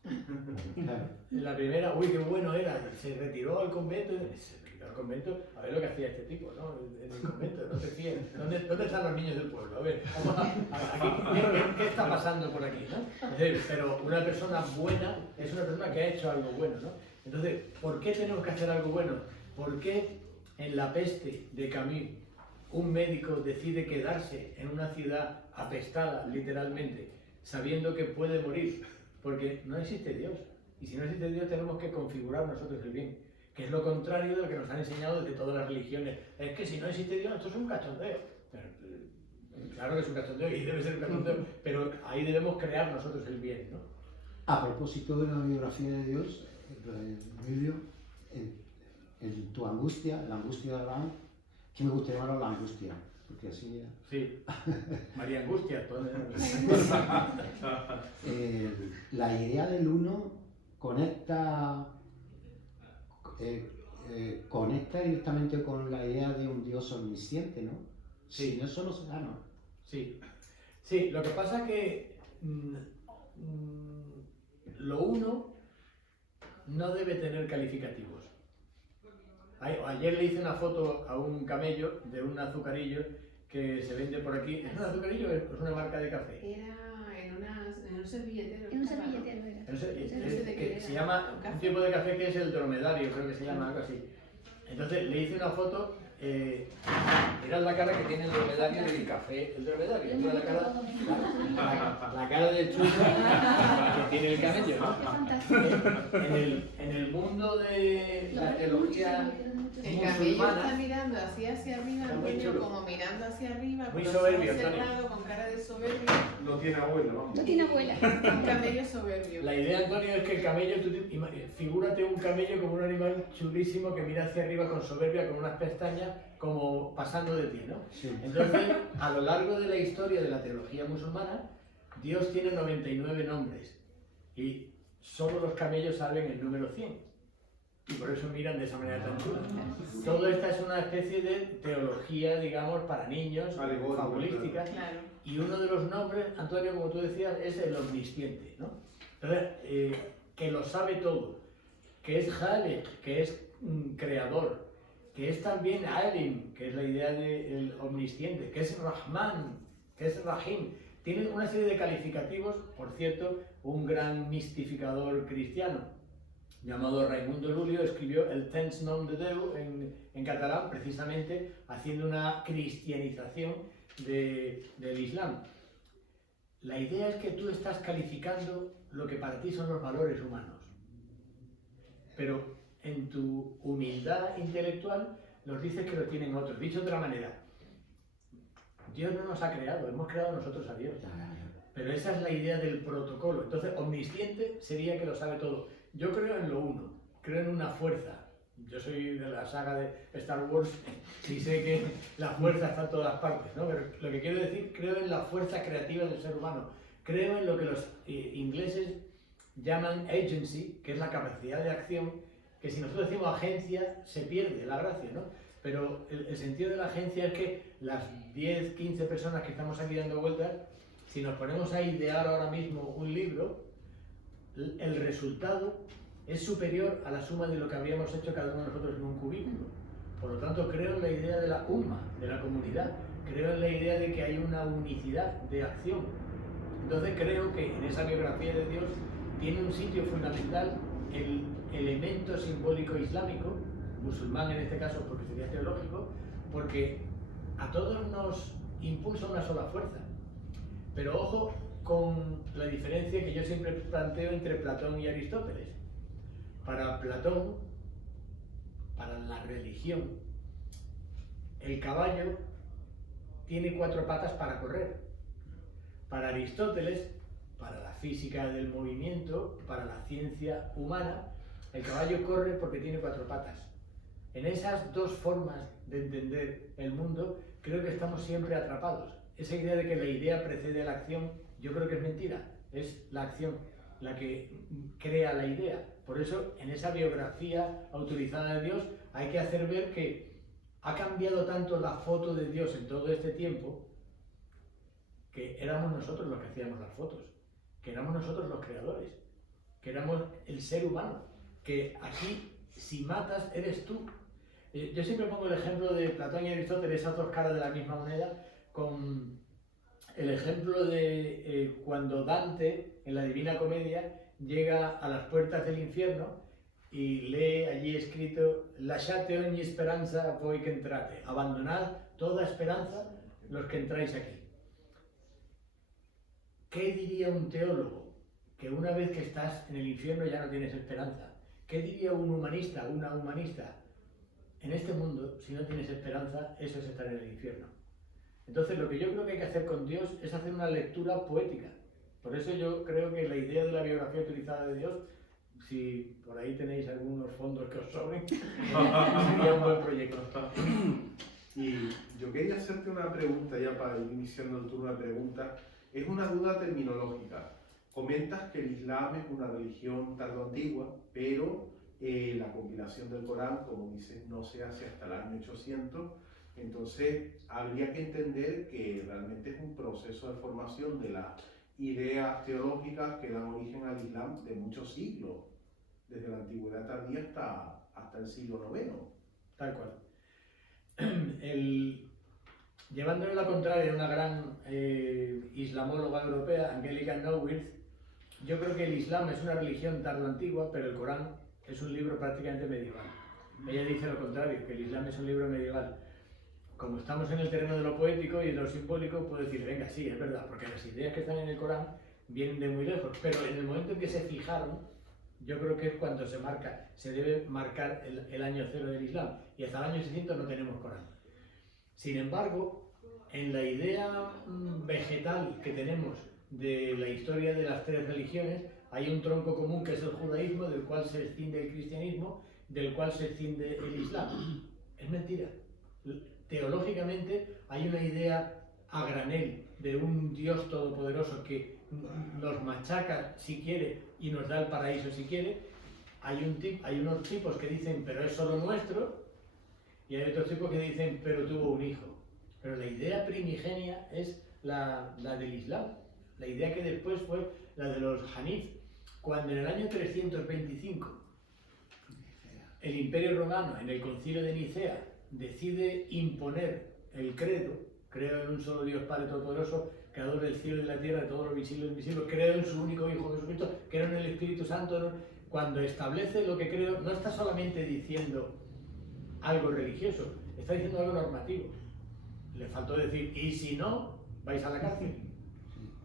En la primera, uy, qué bueno era, se retiró al convento, se retiró los conventos, a ver lo que hacía este tipo, ¿no? En el convento, no te fíes. ¿Dónde están los niños del pueblo? A ver, vamos aquí, ¿qué está pasando por aquí, ¿no? Es decir, pero una persona buena es una persona que ha hecho algo bueno, ¿no? Entonces, ¿por qué tenemos que hacer algo bueno? ¿Por qué en La peste de Camus un médico decide quedarse en una ciudad apestada, literalmente, sabiendo que puede morir? Porque no existe Dios. Y si no existe Dios, tenemos que configurar nosotros el bien, que es lo contrario de lo que nos han enseñado desde todas las religiones. Es que si no existe Dios, esto es un cachondeo. Pero, claro que es un cachondeo y debe ser un cachondeo, pero ahí debemos crear nosotros el bien, ¿no? A propósito de la biografía de Dios, Emilio, en tu angustia, la angustia de Abraham, que me gusta llamarlo la angustia, porque así... Sí, María Angustia. La idea del uno conecta directamente con la idea de un Dios omnisciente, ¿no? Sí. Si no, eso no se da, ¿no? Sí, sí, lo que pasa es que lo uno no debe tener calificativos. Ayer le hice una foto a un camello de un azucarillo que se vende por aquí. ¿Es un azucarillo o es una marca de café? Era en un servilletero. En un servilletero era. No sé, No sé de qué era. se llama un tipo de café que es el dromedario, creo que se llama, algo así. Entonces le hice una foto, mirad la cara que tiene el dromedario del café, el dromedario, mira la cara del chulo que tiene el camello, ¿no? Qué fantástico. En el mundo de la teología El camello está musulmana, mirando hacia arriba, Está muy Antonio, chulo. como mirando hacia arriba, Muy con los soberbio, ojos Antonio. cerrados, con cara de soberbio. No tiene abuela, vamos. No tiene abuela. Un camello soberbio. la idea, Antonio, es que el camello, figúrate un camello como un animal chulísimo que mira hacia arriba con soberbia, con unas pestañas, como pasando de ti, ¿no? Sí. Entonces, a lo largo de la historia de la teología musulmana, Dios tiene 99 nombres y solo los camellos saben el número 100. Y por eso miran de esa manera tan chula. Todo esta es una especie de teología, digamos, para niños, Alegórica, fabulística. Claro. Y uno de los nombres, Antonio, como tú decías, es el omnisciente, ¿no? Entonces, que lo sabe todo, que es Jalek, que es creador, que es también Alim, que es la idea del omnisciente, que es Rahman, que es Rahim. Tiene una serie de calificativos, por cierto, un gran mistificador cristiano llamado Raimundo Lulio escribió el Tens Nom de Déu en catalán, precisamente haciendo una cristianización del Islam. La idea es que tú estás calificando lo que para ti son los valores humanos, pero en tu humildad intelectual nos dices que lo tienen otros. Dicho de otra manera, Dios no nos ha creado, hemos creado nosotros a Dios. Pero esa es la idea del protocolo. Entonces, omnisciente sería que lo sabe todo. Yo creo en lo uno, creo en una fuerza. Yo soy de la saga de Star Wars y sé que la fuerza está en todas partes, ¿no? Pero lo que quiero decir, creo en la fuerza creativa del ser humano. Creo en lo que los ingleses llaman agency, que es la capacidad de acción, que si nosotros decimos agencia, se pierde la gracia, ¿no? Pero el sentido de la agencia es que las 10, 15 personas que estamos aquí dando vueltas, si nos ponemos a idear ahora mismo un libro, el resultado es superior a la suma de lo que habríamos hecho cada uno de nosotros en un cubículo. Por lo tanto, creo en la idea de la umma, de la comunidad. Creo en la idea de que hay una unicidad de acción. Entonces creo que en esa biografía de Dios tiene un sitio fundamental el elemento simbólico islámico, musulmán en este caso porque sería teológico, porque a todos nos impulsa una sola fuerza. Pero ojo con la diferencia que yo siempre planteo entre Platón y Aristóteles. Para Platón, para la religión, el caballo tiene 4 patas para correr. Para Aristóteles, para la física del movimiento, para la ciencia humana, el caballo corre porque tiene 4 patas. En esas dos formas de entender el mundo, creo que estamos siempre atrapados. Esa idea de que la idea precede a la acción, yo creo que es mentira. Es la acción la que crea la idea. Por eso, en esa biografía autorizada de Dios, hay que hacer ver que ha cambiado tanto la foto de Dios en todo este tiempo, que éramos nosotros los que hacíamos las fotos, que éramos nosotros los creadores, que éramos el ser humano, que aquí, si matas, eres tú. Yo siempre pongo el ejemplo de Platón y Aristóteles, esas dos caras de la misma moneda, con el ejemplo de cuando Dante, en la Divina Comedia, llega a las puertas del infierno y lee allí escrito «Lasciate ogni speranza voi che entrate», abandonad toda esperanza los que entráis aquí. ¿Qué diría un teólogo? Que una vez que estás en el infierno ya no tienes esperanza. ¿Qué diría un humanista, una humanista? En este mundo, si no tienes esperanza, eso es estar en el infierno. Entonces, lo que yo creo que hay que hacer con Dios es hacer una lectura poética. Por eso yo creo que la idea de la biografía utilizada de Dios, si por ahí tenéis algunos fondos que os sobren, sería un buen proyecto. Y yo quería hacerte una pregunta ya para ir iniciando el turno de preguntas. Es una duda terminológica. Comentas que el Islam es una religión tardoantigua, pero la compilación del Corán, como dices, no se hace hasta el año 800. Entonces, habría que entender que realmente es un proceso de formación de las ideas teológicas que dan origen al Islam de muchos siglos, desde la antigüedad tardía hasta el siglo IX. Tal cual. Llevándole la contraria a una gran islamóloga europea, Angelica Neuwirth, yo creo que el Islam es una religión tardoantigua, pero el Corán es un libro prácticamente medieval. Ella dice lo contrario, que el Islam es un libro medieval. Como estamos en el terreno de lo poético y de lo simbólico, puedo decir, venga, sí, es verdad, porque las ideas que están en el Corán vienen de muy lejos, pero en el momento en que se fijaron, yo creo que es cuando se debe marcar el año cero del Islam, y hasta el año 600 no tenemos Corán. Sin embargo, en la idea vegetal que tenemos de la historia de las tres religiones, hay un tronco común que es el judaísmo, del cual se extiende el cristianismo, del cual se extiende el islam. Es mentira. Teológicamente hay una idea a granel de un Dios todopoderoso que nos machaca si quiere y nos da el paraíso si quiere. Hay unos tipos que dicen, pero es solo nuestro, y hay otros tipos que dicen, pero tuvo un hijo. Pero la idea primigenia es la del Islam. La idea que después fue la de los Hanif. Cuando en el año 325 el Imperio Romano, en el Concilio de Nicea, decide imponer el credo, creo en un solo Dios Padre Todopoderoso, creador del cielo y de la tierra, de todo lo visible y lo invisible, creo en su único Hijo Jesucristo, creo en el Espíritu Santo. Cuando establece lo que creo, no está solamente diciendo algo religioso, está diciendo algo normativo. Le faltó decir, y si no, vais a la cárcel,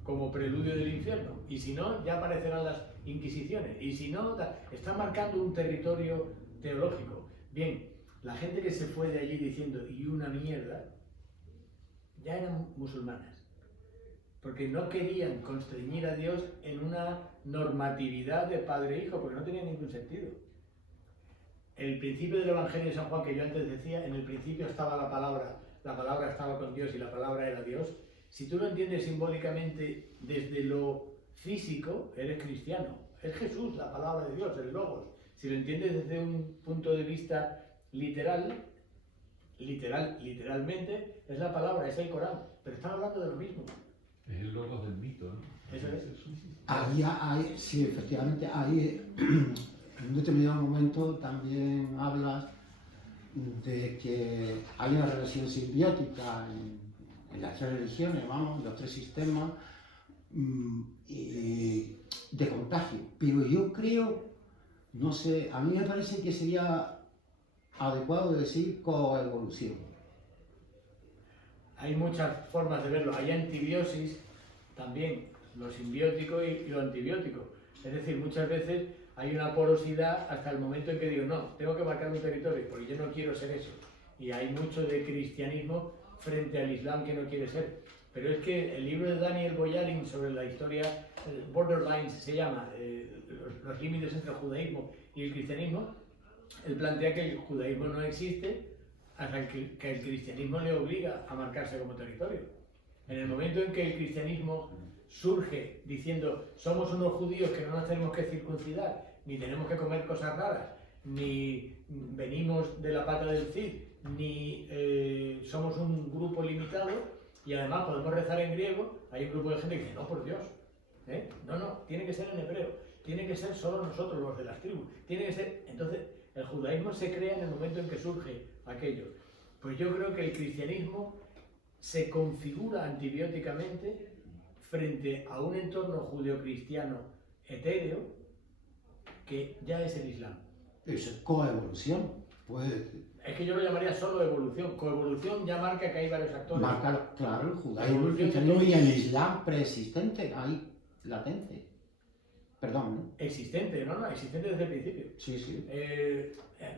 como preludio del infierno, y si no, ya aparecerán las inquisiciones, y si no, está marcando un territorio teológico. Bien, la gente que se fue de allí diciendo, y una mierda, ya eran musulmanas, porque no querían constreñir a Dios en una normatividad de padre e hijo, porque no tenía ningún sentido. El principio del Evangelio de San Juan que yo antes decía, en el principio estaba la palabra estaba con Dios y la palabra era Dios. Si tú lo entiendes simbólicamente desde lo físico, eres cristiano. Es Jesús, la palabra de Dios, el Logos. Si lo entiendes desde un punto de vista literalmente, es la palabra, es el Corán. Pero están hablando de lo mismo. Es el Logos del mito, ¿no? Eso es. Sí, efectivamente, hay en un determinado momento también hablas de que hay una relación simbiótica en las tres religiones, vamos, los tres sistemas de contagio. Pero yo creo, no sé, a mí me parece que sería adecuado decir coevolución. Hay muchas formas de verlo. Hay antibiosis también, lo simbiótico y lo antibiótico. Es decir, muchas veces hay una porosidad hasta el momento en que digo, no, tengo que marcar un territorio, porque yo no quiero ser eso. Y hay mucho de cristianismo frente al Islam que no quiere ser. Pero es que el libro de Daniel Boyarin sobre la historia, Borderlines se llama, los límites entre el judaísmo y el cristianismo, él plantea que el judaísmo no existe hasta que el cristianismo le obliga a marcarse como territorio. En el momento en que el cristianismo surge diciendo somos unos judíos que no nos tenemos que circuncidar, ni tenemos que comer cosas raras, ni venimos de la pata del Cid, ni somos un grupo limitado, y además podemos rezar en griego, hay un grupo de gente que dice, no, por Dios, no, tiene que ser en hebreo, tiene que ser solo nosotros los de las tribus, tiene que ser. Entonces el judaísmo se crea en el momento en que surge aquello. Pues yo creo que el cristianismo se configura antibióticamente frente a un entorno judeocristiano etéreo que ya es el Islam. Es coevolución, puede decir. Es que yo lo llamaría solo evolución. Coevolución ya marca que hay varios actores. Marca, claro, el judaísmo, el Evolución cristianismo de y el Islam preexistente, ahí, latente. Perdón, ¿no? Existente, no, existente desde el principio. Sí, sí.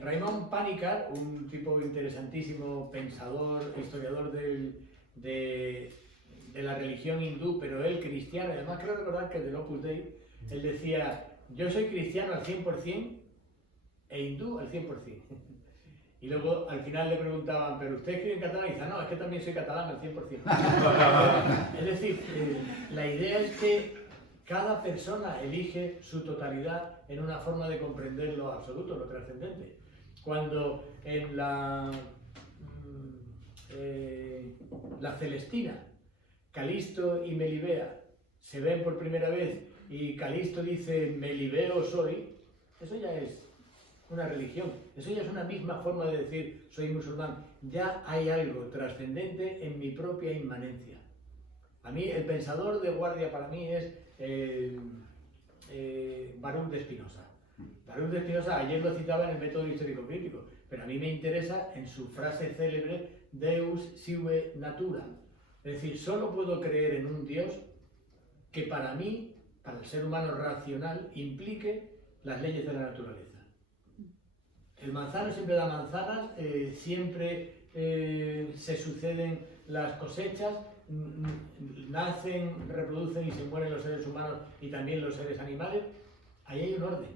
Raymond Panikkar, un tipo interesantísimo, pensador, historiador de la religión hindú, pero él cristiano, además creo recordar que del Opus Dei, él decía, yo soy cristiano al 100% e hindú al 100%. Y luego al final le preguntaban, ¿pero usted escribe en catalán? Y dice, no, es que también soy catalán al 100%. Es decir, la idea es que cada persona elige su totalidad en una forma de comprender lo absoluto, lo trascendente. Cuando en la Celestina, Calisto y Melibea se ven por primera vez y Calisto dice, Melibeo soy, eso ya es una religión, eso ya es una misma forma de decir, soy musulmán. Ya hay algo trascendente en mi propia inmanencia. A mí, el pensador de guardia para mí es Baruch de Spinoza. Baruch de Spinoza, ayer lo citaba en el método histórico-crítico, pero a mí me interesa en su frase célebre Deus sive natura. Es decir, solo puedo creer en un Dios que para mí, para el ser humano racional, implique las leyes de la naturaleza. El manzano siempre da manzanas, siempre se suceden las cosechas, nacen, reproducen y se mueren los seres humanos y también los seres animales. Ahí hay un orden.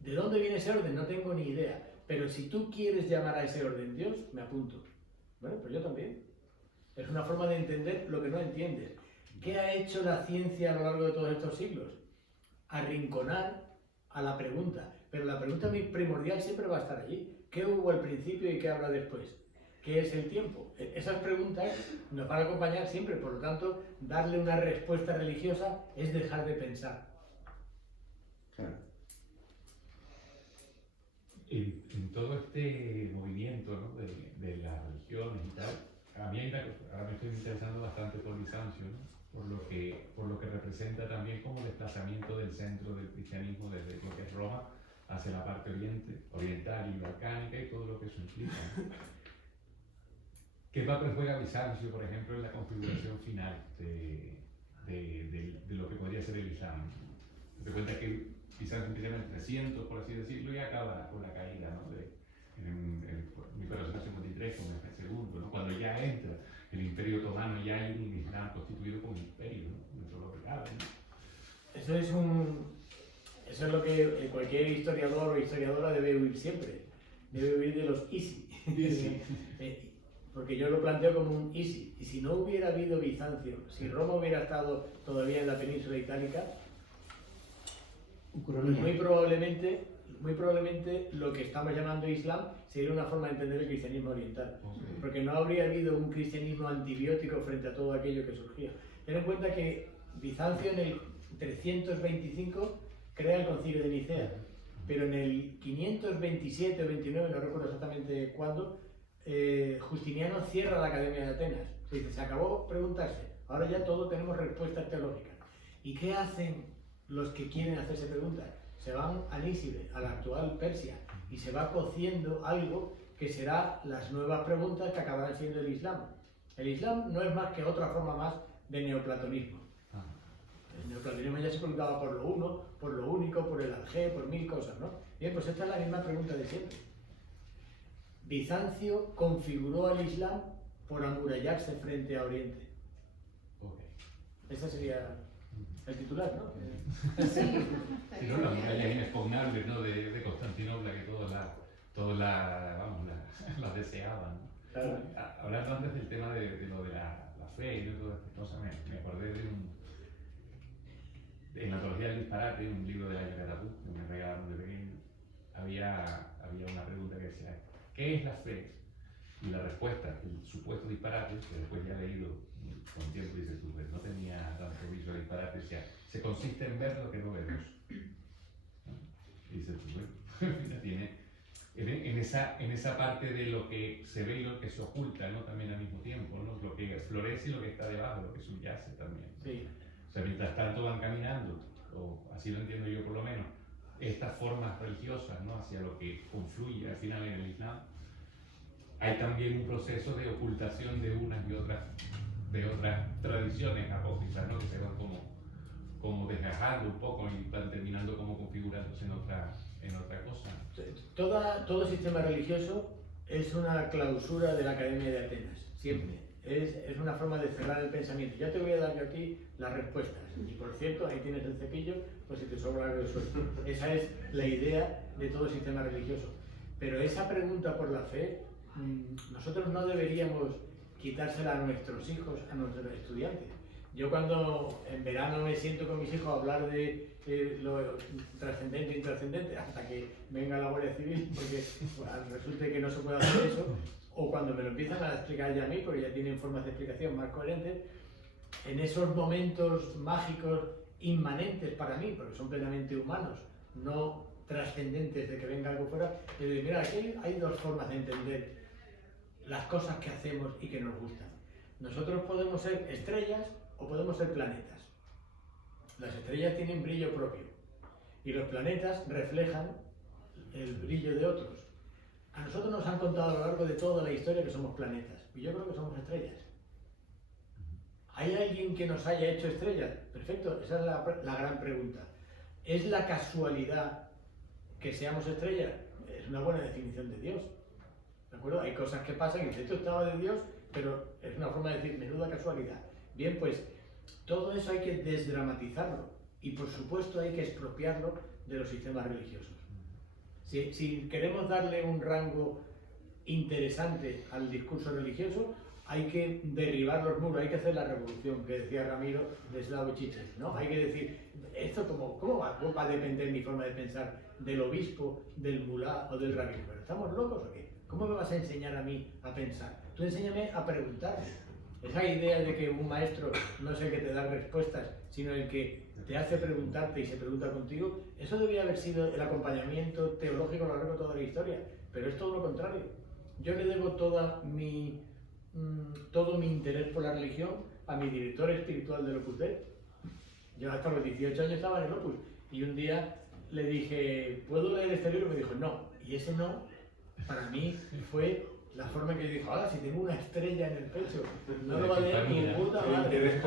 ¿De dónde viene ese orden? No tengo ni idea. Pero si tú quieres llamar a ese orden Dios, me apunto. Bueno, pues yo también. Es una forma de entender lo que no entiendes. ¿Qué ha hecho la ciencia a lo largo de todos estos siglos? Arrinconar a la pregunta. Pero la pregunta primordial siempre va a estar allí. ¿Qué hubo al principio y qué habrá después? ¿Qué es el tiempo? Esas preguntas nos van a acompañar siempre, por lo tanto, darle una respuesta religiosa es dejar de pensar. Claro. En todo este movimiento, ¿no? de las religiones y tal, a mí ahora me estoy interesando bastante por Bizancio, ¿no? por lo que representa también como desplazamiento del centro del cristianismo desde lo que es Roma hacia la parte oriental y balcánica y todo lo que eso implica, ¿no? ¿Qué papel juega Bizancio, por ejemplo, en la configuración final de lo que podría ser el Islam? Te cuenta que Bizancio empieza en el 300, por así decirlo, y acaba con la caída, ¿no? En 1453 con el segundo, ¿no? Cuando ya entra el Imperio Otomano, ya hay un Islam constituido como imperio, ¿no? Eso es lo que cabe, ¿no? Eso es lo que cualquier historiador o historiadora debe huir siempre. Debe huir de los easy. Porque yo lo planteo como un easy. Y si no hubiera habido Bizancio, si Roma hubiera estado todavía en la península itálica, muy probablemente lo que estamos llamando Islam sería una forma de entender el cristianismo oriental. Porque no habría habido un cristianismo antibiótico frente a todo aquello que surgía. Ten en cuenta que Bizancio en el 325 crea el concilio de Nicea, pero en el 527 o 29, no recuerdo exactamente cuándo, Justiniano cierra la Academia de Atenas. Dice, se acabó preguntarse, ahora ya todos tenemos respuestas teológicas. ¿Y qué hacen los que quieren hacerse preguntas? Se van a Nísibet, a la actual Persia, y se va cociendo algo que será las nuevas preguntas que acabarán siendo el Islam. El Islam no es más que otra forma más de neoplatonismo. El neoplatonismo ya se preguntaba por lo uno, por lo único, por el alge, por mil cosas, ¿no? Bien, pues esta es la misma pregunta de siempre. Bizancio configuró al Islam por amurallarse frente a Oriente. Ese sería el titular, ¿no? Sí, ¿no? Las murallas inexpugnables, ¿no? de Constantinopla, que todos las deseaban, ¿no? Claro. Hablando antes del tema de lo de la fe y de todas estas cosas, me acordé en la antología del disparate, un libro de Ayo Caratú, que me regalaron de pequeño, había una pregunta que decía, ¿qué es la fe? Y la respuesta, el supuesto disparate, que después ya he leído con tiempo, dices tú, no tenía tanto viso de disparate, decía, se consiste en ver lo que no vemos. ¿No? Y dices tú, bueno, en esa parte de lo que se ve y lo que se oculta, ¿no? También al mismo tiempo, ¿no? Lo que florece y lo que está debajo, lo que subyace también. Sí. O sea, mientras tanto van caminando, o así lo entiendo yo por lo menos, estas formas religiosas, ¿no? Hacia lo que confluye al final en el Islam, hay también un proceso de ocultación de unas y otras, de otras tradiciones apócrifas, ¿no? Que se van como desgajando un poco y van terminando como configurándose en otra cosa. Todo sistema religioso es una clausura de la Academia de Atenas, siempre. Es una forma de cerrar el pensamiento. Ya te voy a dar yo aquí las respuestas. Y por cierto, ahí tienes el cepillo, pues si te sobra algo de suerte. Esa es la idea de todo sistema religioso. Pero esa pregunta por la fe, nosotros no deberíamos quitársela a nuestros hijos, a nuestros estudiantes. Yo cuando en verano me siento con mis hijos a hablar de lo trascendente e intrascendente, hasta que venga la Guardia Civil, porque resulte que no se puede hacer eso, o cuando me lo empiezan a explicar ya a mí, porque ya tienen formas de explicación más coherentes, en esos momentos mágicos inmanentes para mí, porque son plenamente humanos, no trascendentes de que venga algo fuera, les digo, mira, aquí hay dos formas de entender las cosas que hacemos y que nos gustan. Nosotros podemos ser estrellas o podemos ser planetas. Las estrellas tienen brillo propio y los planetas reflejan el brillo de otros. A nosotros nos han contado a lo largo de toda la historia que somos planetas y yo creo que somos estrellas. ¿Hay alguien que nos haya hecho estrellas? Perfecto, esa es la gran pregunta. ¿Es la casualidad que seamos estrellas? Es una buena definición de Dios. ¿De acuerdo? Hay cosas que pasan y dices, esto estaba de Dios, pero es una forma de decir, menuda casualidad. Bien, pues todo eso hay que desdramatizarlo y por supuesto hay que expropiarlo de los sistemas religiosos. Si queremos darle un rango interesante al discurso religioso, hay que derribar los muros, hay que hacer la revolución que decía Ramiro de Slavoj Žižek, ¿no? Hay que decir, esto ¿cómo va a depender mi forma de pensar del obispo, del mulá o del rabino? ¿Pero estamos locos o qué? ¿Cómo me vas a enseñar a mí a pensar? Tú enséñame a preguntar. Esa idea de que un maestro no es el que te da respuestas, sino el que te hace preguntarte y se pregunta contigo, eso debería haber sido el acompañamiento teológico a lo largo de toda la historia, pero es todo lo contrario. Yo le debo todo mi interés por la religión a mi director espiritual del Opus Dei. Yo hasta los 18 años estaba en el Opus y un día le dije, ¿puedo leer este libro? Me dijo, no. Y ese no, para mí, fue la forma en que yo dije, ahora si tengo una estrella en el pecho, no lo va a leer ni puta madre.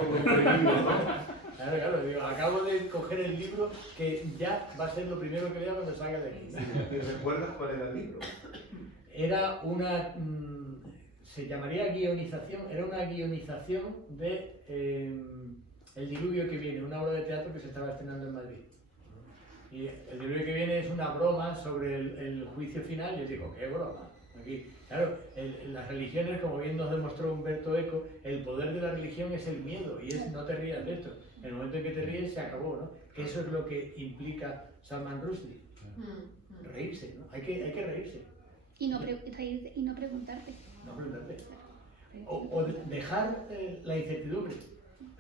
Claro, digo, acabo de coger el libro que ya va a ser lo primero que vea cuando salga de aquí. ¿Te recuerdas cuál era el libro? Era una, se llamaría guionización, era una guionización de El diluvio que viene, una obra de teatro que se estaba estrenando en Madrid. Y El diluvio que viene es una broma sobre el juicio final, y yo digo, ¿qué broma? Aquí, claro, las religiones, como bien nos demostró Humberto Eco, el poder de la religión es el miedo, y es no te rías de esto. En el momento en que te ríes se acabó, ¿no? Que eso es lo que implica Salman Rushdie. Reírse, ¿no? Hay que reírse. Y no reírte y no preguntarte. No preguntarte. O dejar la incertidumbre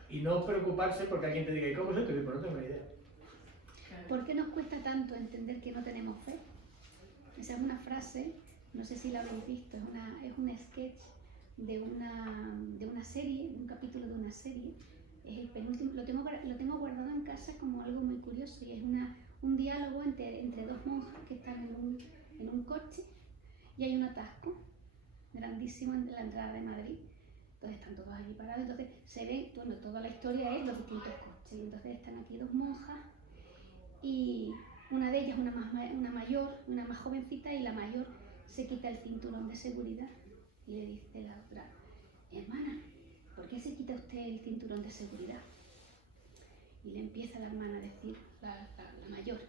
y no preocuparse porque alguien te diga, ¿y cómo es esto? Y pues no tengo ni idea. ¿Por qué nos cuesta tanto entender que no tenemos fe? Esa es una frase, no sé si la habéis visto, es un sketch de una serie, un capítulo de una serie. Es el penúltimo, lo tengo guardado en casa como algo muy curioso y es un diálogo entre dos monjas que están en un coche y hay un atasco grandísimo en la entrada de Madrid. Entonces están todos allí parados, entonces se ve, bueno, toda la historia es los distintos coches, y entonces están aquí dos monjas y una de ellas, una mayor, una más jovencita, y la mayor se quita el cinturón de seguridad y le dice la otra, hermana, ¿por qué se quita usted el cinturón de seguridad? Y le empieza la hermana a decir, la mayor,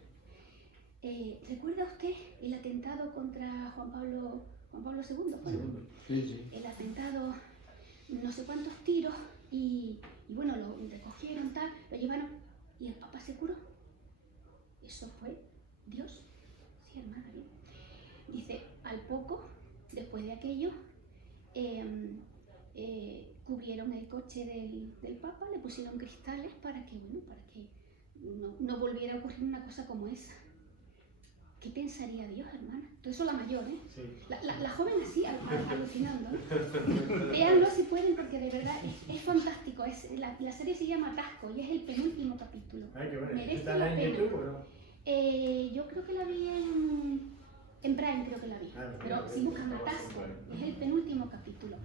¿recuerda usted el atentado contra Juan Pablo II? Bueno, Sí. el atentado, no sé cuántos tiros, y bueno, lo recogieron, tal, lo llevaron, y el Papa se curó. Eso fue Dios. Sí, hermana, bien. Dice, al poco, después de aquello, cubrieron el coche del Papa, le pusieron cristales para que no volviera a ocurrir una cosa como esa. ¿qué pensaría Dios, hermana? Todo eso la mayor, ¿eh? Sí. La joven así, alucinando, ¿no? Véanlo si pueden, porque de verdad es fantástico. La serie se llama Atasco y es el penúltimo capítulo. Ay, qué bueno. Merece ¿Está la en pena. YouTube o no? Yo creo que la vi en Prime, creo que la vi. Pero si buscan Atasco, es el penúltimo capítulo.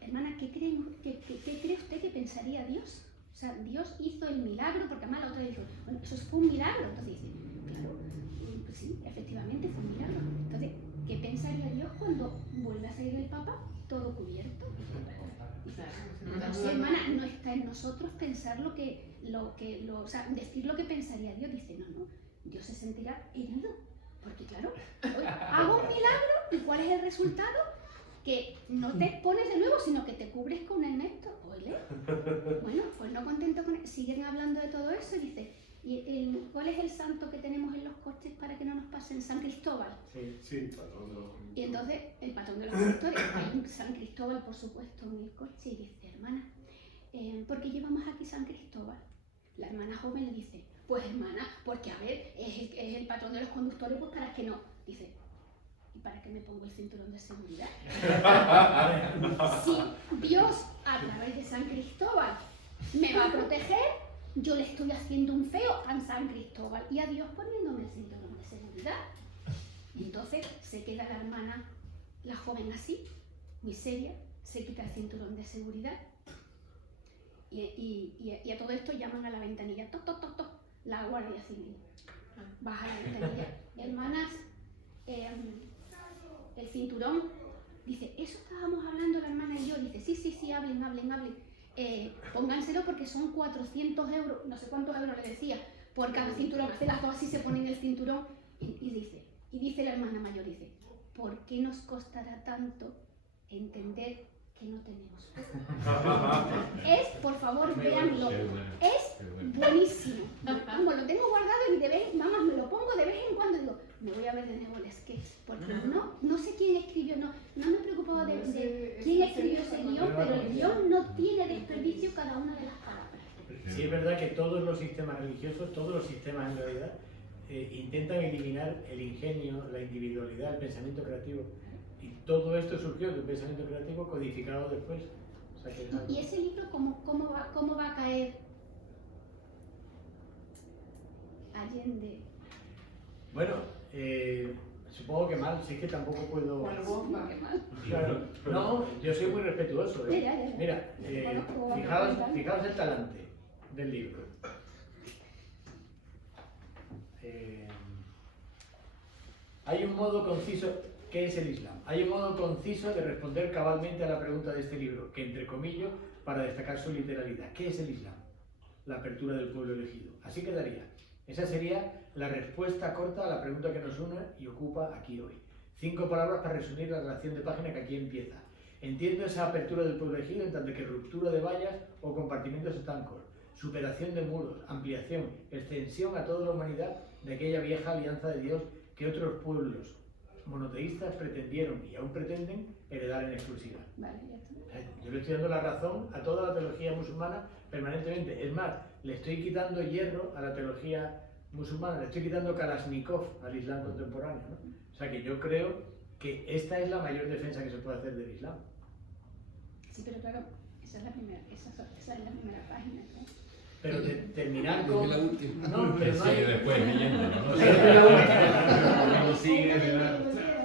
Hermana, ¿qué cree usted que pensaría Dios? O sea, Dios hizo el milagro, porque además la otra dijo, bueno, eso fue un milagro. Entonces dice, claro, pues sí, efectivamente fue un milagro. Entonces, ¿qué pensaría Dios cuando vuelve a salir el Papa todo cubierto? No sé, hermana, no está en nosotros pensar o sea, decir lo que pensaría Dios. Dice, no, Dios se sentirá herido. Porque claro, hago un milagro y ¿cuál es el resultado? Que no te expones de nuevo, sino que te cubres con el necto. Oye, bueno, pues no contento con eso. Siguen hablando de todo eso y dice, ¿cuál es el santo que tenemos en los coches para que no nos pasen? San Cristóbal. Sí, patrón de los Y entonces, el patrón de los conductores, hay un San Cristóbal, por supuesto, en el coche, y dice, hermana, ¿por qué llevamos aquí San Cristóbal? La hermana joven le dice, pues hermana, porque a ver, es el patrón de los conductores, pues para que no. Dice, ¿y para qué me pongo el cinturón de seguridad? Si Dios, a través de San Cristóbal, me va a proteger, yo le estoy haciendo un feo a San Cristóbal y a Dios poniéndome el cinturón de seguridad. Y entonces se queda la hermana, la joven así, muy seria, se quita el cinturón de seguridad y a todo esto llaman a la ventanilla, toc, toc, toc, toc, la Guardia Civil. Baja la ventanilla, hermanas, el cinturón, dice, eso estábamos hablando la hermana y yo, dice, sí, hablen, pónganselo porque son 400 euros, no sé cuántos euros le decía, por cada cinturón, hace las dos así, se ponen el cinturón y dice la hermana mayor, dice, ¿por qué nos costará tanto entender que no tenemos fe? Es, por favor, véanlo, es buenísimo. Como lo tengo guardado y de vez, mamá, me lo pongo de vez en cuando, digo, me voy a ver de nuevo el sketch, porque no sé quién escribió, no me preocupaba de quién escribió ese guión, pero el guión no tiene desperdicio cada una de las palabras. Sí, es verdad que todos los sistemas religiosos, todos los sistemas en realidad, intentan eliminar el ingenio, la individualidad, el pensamiento creativo. Y todo esto surgió de un pensamiento creativo codificado después. O sea que ¿Y ese libro cómo va a caer Allende? Bueno, supongo que mal, sí que tampoco puedo... Por bomba. Claro, no, yo soy muy respetuoso. Ya. Mira, fijaos el talante del libro. Hay un modo conciso, ¿qué es el Islam? Hay un modo conciso de responder cabalmente a la pregunta de este libro, que entrecomillo para destacar su literalidad. ¿Qué es el Islam? La apertura del pueblo elegido. Así quedaría. Esa sería la respuesta corta a la pregunta que nos une y ocupa aquí hoy. 5 palabras para resumir la relación de página que aquí empieza. Entiendo esa apertura del pueblo elegido en tanto que ruptura de vallas o compartimentos estancos, superación de muros, ampliación, extensión a toda la humanidad de aquella vieja alianza de Dios que otros pueblos monoteístas pretendieron y aún pretenden heredar en exclusiva. Vale, ya está. Yo le estoy dando la razón a toda la teología musulmana permanentemente. Es más, le estoy quitando hierro a la teología musulmana, le estoy quitando Kalashnikov al Islam contemporáneo, ¿no? O sea que yo creo que esta es la mayor defensa que se puede hacer del Islam. Sí, pero claro, esa es la primera página, ¿no? Pero terminar con... la última. No, pero no hay... después leyendo, ¿no?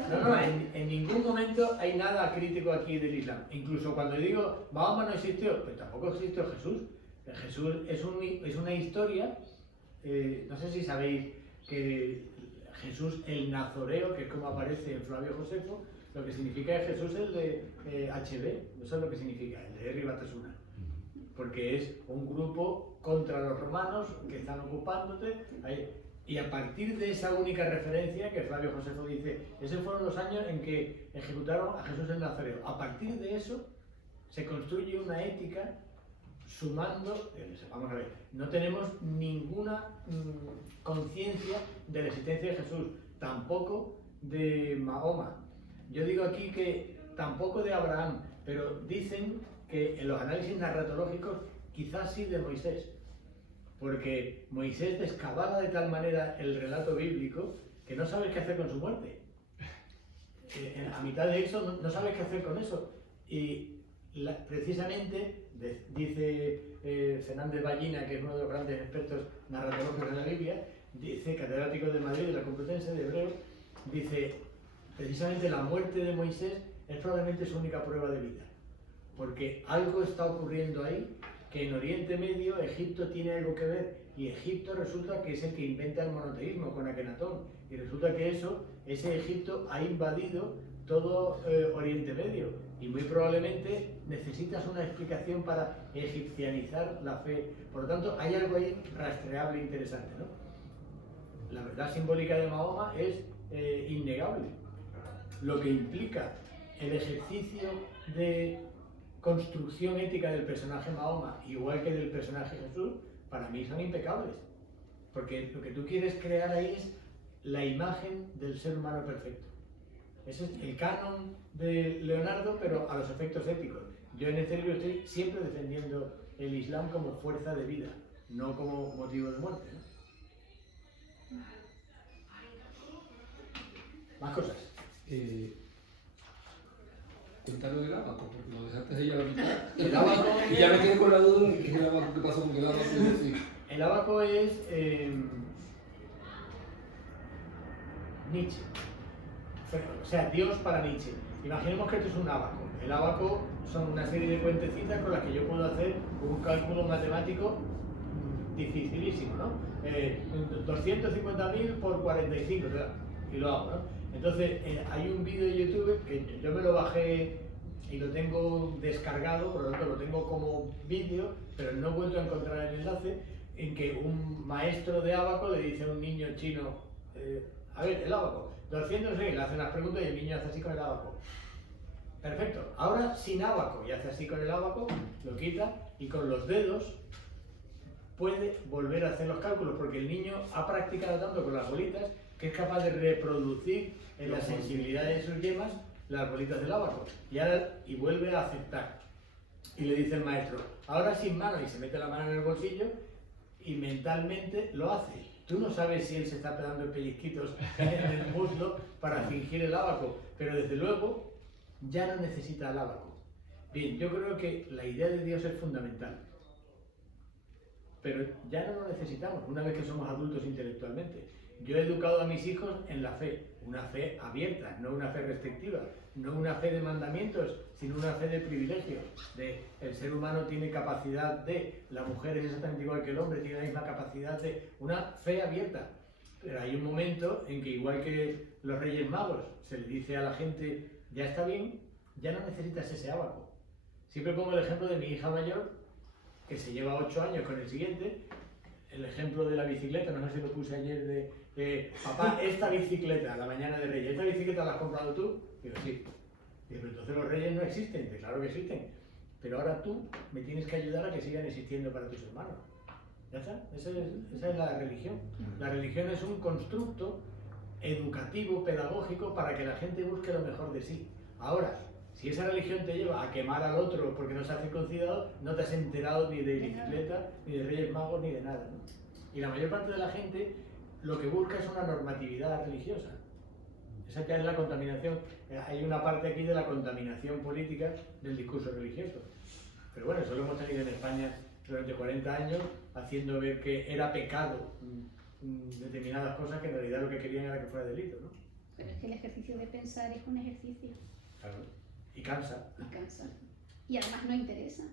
No, en ningún momento hay nada crítico aquí del Islam. Incluso cuando digo Mahoma no existió, pues tampoco existió Jesús. Jesús es una historia, no sé si sabéis que Jesús el Nazoreo, que es como aparece en Flavio Josefo, lo que significa es Jesús el de HB, eso es lo que significa, el de Herri Batasuna. Porque es un grupo contra los romanos que están ocupándote. Y a partir de esa única referencia que Flavio Josefo dice, esos fueron los años en que ejecutaron a Jesús el Nazareo. A partir de eso se construye una ética sumando, vamos a ver, no tenemos ninguna conciencia de la existencia de Jesús, tampoco de Mahoma. Yo digo aquí que tampoco de Abraham, pero dicen que en los análisis narratológicos quizás sí de Moisés. Porque Moisés descabala de tal manera el relato bíblico que no sabes qué hacer con su muerte. A mitad de eso no sabes qué hacer con eso. Y precisamente, dice Fernández Ballina, que es uno de los grandes expertos narratológicos de la Biblia, dice, catedrático de Madrid, de la Complutense, de Hebreo, dice, precisamente la muerte de Moisés es probablemente su única prueba de vida. Porque algo está ocurriendo ahí, que en Oriente Medio Egipto tiene algo que ver, y Egipto resulta que es el que inventa el monoteísmo con Akenatón, y resulta que ese Egipto ha invadido todo Oriente Medio, y muy probablemente necesitas una explicación para egipcianizar la fe. Por lo tanto, hay algo ahí rastreable e interesante, ¿no? La verdad simbólica de Mahoma es innegable. Lo que implica el ejercicio de construcción ética del personaje Mahoma, igual que del personaje Jesús, para mí son impecables. Porque lo que tú quieres crear ahí es la imagen del ser humano perfecto. Ese es el canon de Leonardo, pero a los efectos éticos. Yo en este libro estoy siempre defendiendo el Islam como fuerza de vida, no como motivo de muerte, ¿no? Más cosas. Cuéntanos del abaco, porque lo dejaste ahí a la mitad. El abaco Y ya me quedé con la duda de qué es el abaco, qué pasó con el abaco. Sí. El abaco es Nietzsche. O sea, Dios para Nietzsche. Imaginemos que esto es un abaco. El abaco son una serie de cuentecitas con las que yo puedo hacer un cálculo matemático dificilísimo, ¿no? 250.000 por 45, o sea, y lo hago, ¿no? Entonces, hay un vídeo de YouTube que yo me lo bajé y lo tengo descargado, por lo tanto lo tengo como vídeo, pero no he vuelto a encontrar el enlace, en que un maestro de abaco le dice a un niño chino, a ver, el abaco, 200, le hace unas preguntas y el niño hace así con el abaco. Perfecto, ahora sin abaco, y hace así con el abaco, lo quita y con los dedos puede volver a hacer los cálculos, porque el niño ha practicado tanto con las bolitas que es capaz de reproducir en la sensibilidad de sus yemas las bolitas del abaco. Y vuelve a aceptar. Y le dice el maestro, ahora sin mano, y se mete la mano en el bolsillo y mentalmente lo hace. Tú no sabes si él se está pegando pellizquitos en el muslo para fingir el abaco, pero desde luego ya no necesita el abaco. Bien, yo creo que la idea de Dios es fundamental, pero ya no lo necesitamos una vez que somos adultos intelectualmente. Yo he educado a mis hijos en la fe, una fe abierta, no una fe restrictiva, no una fe de mandamientos, sino una fe de privilegios, de el ser humano tiene capacidad de, la mujer es exactamente igual que el hombre, tiene la misma capacidad de, una fe abierta. Pero hay un momento en que, igual que los Reyes Magos, se le dice a la gente, ya está bien, ya no necesitas ese abaco. Siempre pongo el ejemplo de mi hija mayor, que se lleva 8 años con el siguiente, el ejemplo de la bicicleta, no sé si lo puse ayer, de papá, esta bicicleta, la mañana de Reyes, ¿esta bicicleta la has comprado tú? Digo, sí. Digo, pero entonces los Reyes no existen. Digo, claro que existen, pero ahora tú me tienes que ayudar a que sigan existiendo para tus hermanos. ¿Ya está? Esa es la religión. La religión es un constructo educativo, pedagógico, para que la gente busque lo mejor de sí. Ahora, si esa religión te lleva a quemar al otro porque no se ha circuncidado, no te has enterado ni de bicicleta, ni de Reyes Magos, ni de nada, ¿no? Y la mayor parte de la gente lo que busca es una normatividad religiosa. Esa ya es la contaminación. Hay una parte aquí de la contaminación política del discurso religioso. Pero bueno, eso lo hemos tenido en España durante 40 años, haciendo ver que era pecado determinadas cosas que en realidad lo que querían era que fuera delito, ¿no? Pero es que el ejercicio de pensar es un ejercicio. Claro. Y cansa. Y cansa. Y además no interesa.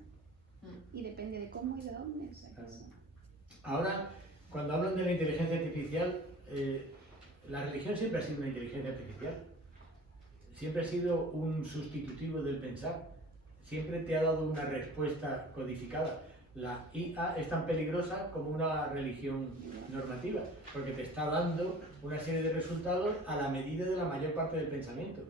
Y depende de cómo y de dónde. Claro. Ahora, cuando hablan de la inteligencia artificial, la religión siempre ha sido una inteligencia artificial. Siempre ha sido un sustitutivo del pensar. Siempre te ha dado una respuesta codificada. La IA es tan peligrosa como una religión normativa, porque te está dando una serie de resultados a la medida de la mayor parte del pensamiento.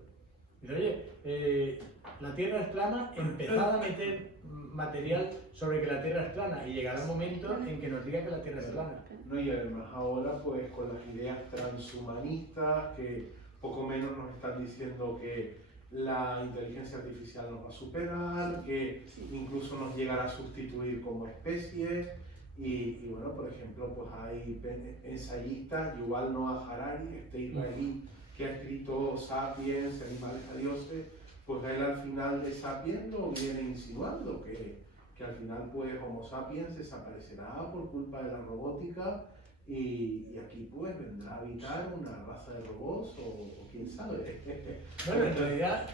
Dice, oye, la Tierra es plana, empezad a meter material sobre que la Tierra es plana y llegará un momento en que nos diga que la Tierra es plana. No, y además ahora pues con las ideas transhumanistas que poco menos nos están diciendo que la inteligencia artificial nos va a superar, que incluso nos llegará a sustituir como especie, Y bueno, por ejemplo, pues hay ensayistas, Yuval Noah Harari, este israelí que ha escrito Sapiens, Animales a Dioses, pues él al final de Sapiens lo viene insinuando, que al final pues Homo sapiens desaparecerá por culpa de la robótica y aquí pues vendrá a habitar una raza de robots o quién sabe. Bueno, en realidad,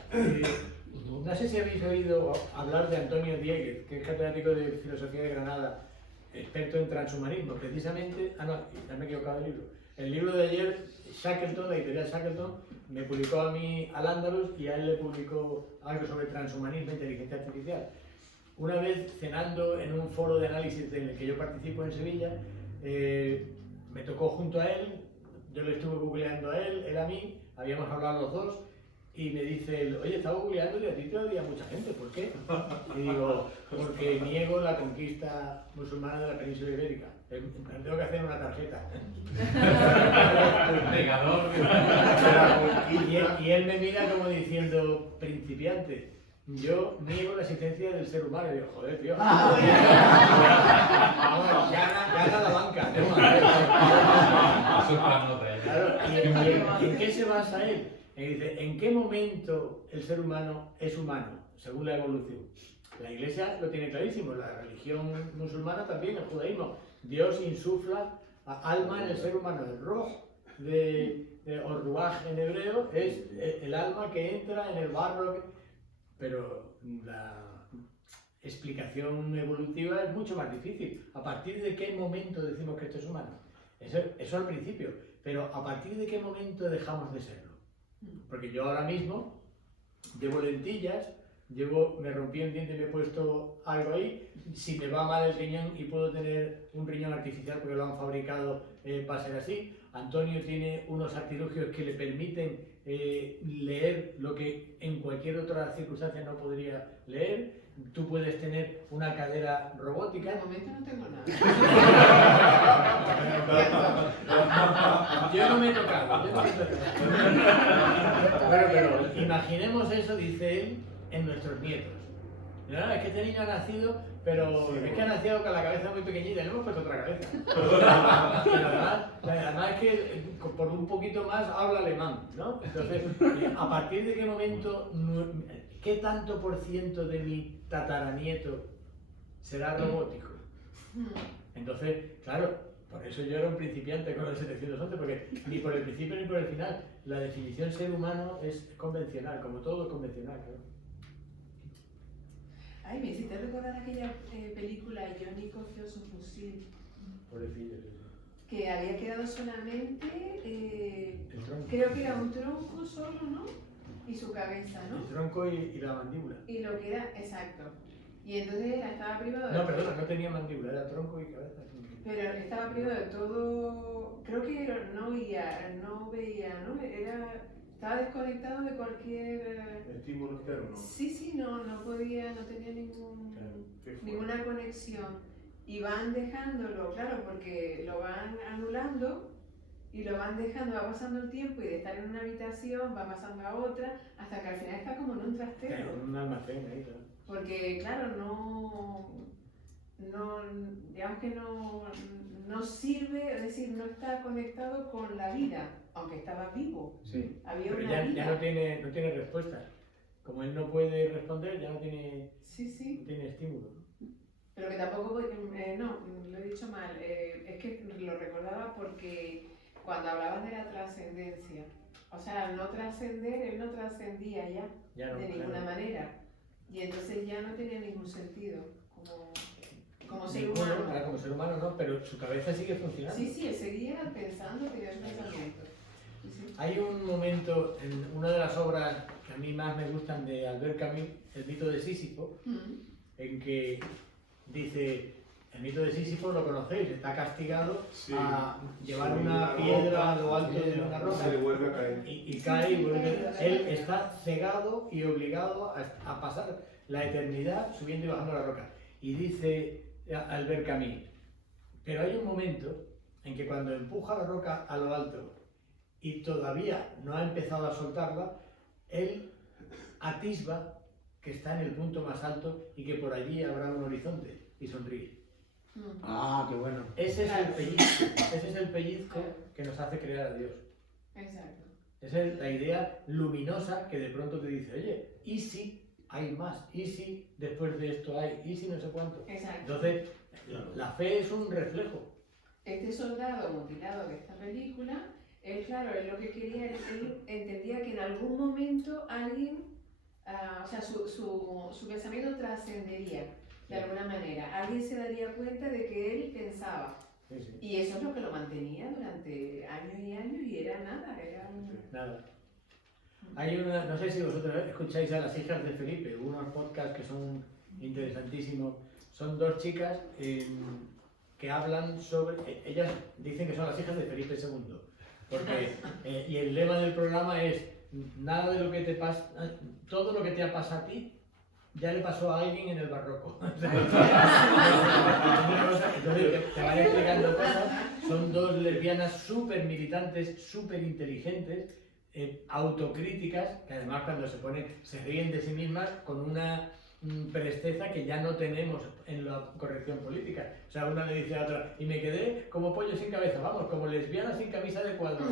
no sé si habéis oído hablar de Antonio Dieguez, que es catedrático de Filosofía de Granada, experto en transhumanismo, precisamente, ya me he equivocado del libro. El libro de ayer, Shackleton, la editorial Shackleton, me publicó a mí Al-Ándalus y a él le publicó algo sobre transhumanismo e inteligencia artificial. Una vez cenando en un foro de análisis en el que yo participo en Sevilla, me tocó junto a él, yo le estuve googleando a él a mí, habíamos hablado los dos, y me dice él, oye, estaba googleando y a ti te odia mucha gente, ¿por qué? Y digo, porque niego la conquista musulmana de la península ibérica. Tengo que hacer una tarjeta. Negador. Y él me mira como diciendo, principiante, yo niego la existencia del ser humano. Y digo, joder, tío. Gana la banca. Claro, ¿y en qué se basa él? Y dice, ¿en qué momento el ser humano es humano, según la evolución? La Iglesia lo tiene clarísimo, la religión musulmana también, el judaísmo. Dios insufla alma en el ser humano. El roh o ruaj en hebreo es el alma que entra en el barro. Pero la explicación evolutiva es mucho más difícil. ¿A partir de qué momento decimos que esto es humano? Eso al principio. Pero ¿a partir de qué momento dejamos de serlo? Porque yo ahora mismo llevo lentillas, me rompí un diente y me he puesto algo ahí. Si me va mal el riñón y puedo tener un riñón artificial porque lo han fabricado para ser así. Antonio tiene unos artilugios que le permiten leer lo que en cualquier otra circunstancia no podría leer. Tú puedes tener una cadera robótica. De momento no tengo nada. Yo no me he tocado. Pero imaginemos eso, dice él, en nuestros nietos. No, es que este niño ha nacido, pero sí, es que ha nacido con la cabeza muy pequeñita y le hemos puesto otra cabeza. Además es que por un poquito más habla alemán, ¿no? Entonces, ¿a partir de qué momento, qué tanto por ciento de mi tataranieto será robótico? Entonces, claro, por eso yo era un principiante con el 711, porque ni por el principio ni por el final. La definición ser humano es convencional, como todo convencional, ¿no? Ay, me hiciste recordar aquella película Johnny cogió su fusil. Pobrecillo, Que había quedado solamente, creo que era un tronco solo, ¿no? Y su cabeza, ¿no? El tronco y la mandíbula. Y lo que era, exacto. Y entonces estaba privado de... No, perdona, no tenía mandíbula, era tronco y cabeza. Pero estaba privado de todo, creo que no veía, ¿no? Estaba desconectado de cualquier... Estímulo externo. Sí, no podía, no tenía ninguna conexión. Y van dejándolo, claro, porque lo van anulando y lo van dejando, va pasando el tiempo y de estar en una habitación va pasando a otra, hasta que al final está como en un trastero. Claro, en un almacén ahí, claro. Porque, claro, digamos que no sirve, es decir, no está conectado con la vida, aunque estaba vivo. Sí, había pero una vida. Ya no tiene respuesta. Como él no puede responder, ya no tiene, Sí. no tiene estímulo. Pero que tampoco, no, lo he dicho mal, es que lo recordaba porque cuando hablabas de la trascendencia, o sea, al no trascender, él no trascendía ya no, de ninguna manera. Y entonces ya no tenía ningún sentido como ser humano. Claro, como ser humano no, pero su cabeza sigue funcionando. Sí, él seguía pensando, tenía sus pensamientos. Sí. Hay un momento en una de las obras que a mí más me gustan de Albert Camus, El mito de Sísifo, en que dice, el mito de Sísifo lo conocéis, está castigado a llevar una piedra a lo alto de una roca, se le vuelve a caer. y cae y vuelve. Él está cegado y obligado a pasar la eternidad subiendo y bajando la roca. Y dice Albert Camus, pero hay un momento en que cuando empuja la roca a lo alto y todavía no ha empezado a soltarla, él atisba que está en el punto más alto y que por allí habrá un horizonte y sonríe. Ah, qué bueno. Ese es el Claro. pellizco, ese es el pellizco Claro. que nos hace crear a Dios. Exacto. Esa es la idea luminosa que de pronto te dice, oye, ¿y si hay más? ¿Y si después de esto hay? ¿Y si no sé cuánto? Exacto. Entonces, la fe es un reflejo. Este soldado mutilado de esta película, él, claro, él lo que quería, él entendía que en algún momento alguien, o sea, su pensamiento trascendería de alguna manera. Alguien se daría cuenta de que él pensaba. Sí, sí. Y eso es lo que lo mantenía durante años y años y era nada, era un... Nada. Hay una, no sé si vosotros escucháis a las hijas de Felipe, unos podcasts que son interesantísimos. Son dos chicas que hablan sobre, ellas dicen que son las hijas de Felipe II, porque, y el lema del programa es, nada de lo que te pasa, todo lo que te ha pasado a ti, ya le pasó a alguien en el barroco. Entonces te van explicando cosas. Son dos lesbianas súper militantes, súper inteligentes, autocríticas, que además cuando se ponen, se ríen de sí mismas con una presteza que ya no tenemos en la corrección política. O sea, una le dice a la otra, y me quedé como pollo sin cabeza, vamos, como lesbiana sin camisa de cuadro.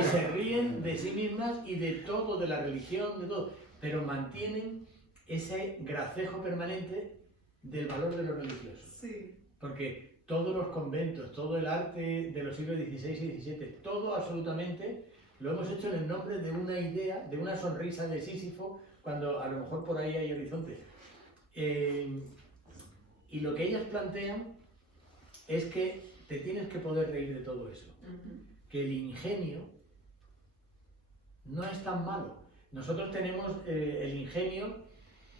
Y se ríen de sí mismas y de todo, de la religión, de todo, pero mantienen ese gracejo permanente del valor de lo religioso. Sí. Porque todos los conventos, todo el arte de los siglos XVI y XVII, todo absolutamente lo hemos hecho en el nombre de una idea, de una sonrisa de Sísifo, cuando a lo mejor por ahí hay horizonte. Y lo que ellas plantean es que te tienes que poder reír de todo eso. Que el ingenio no es tan malo. Nosotros tenemos el ingenio,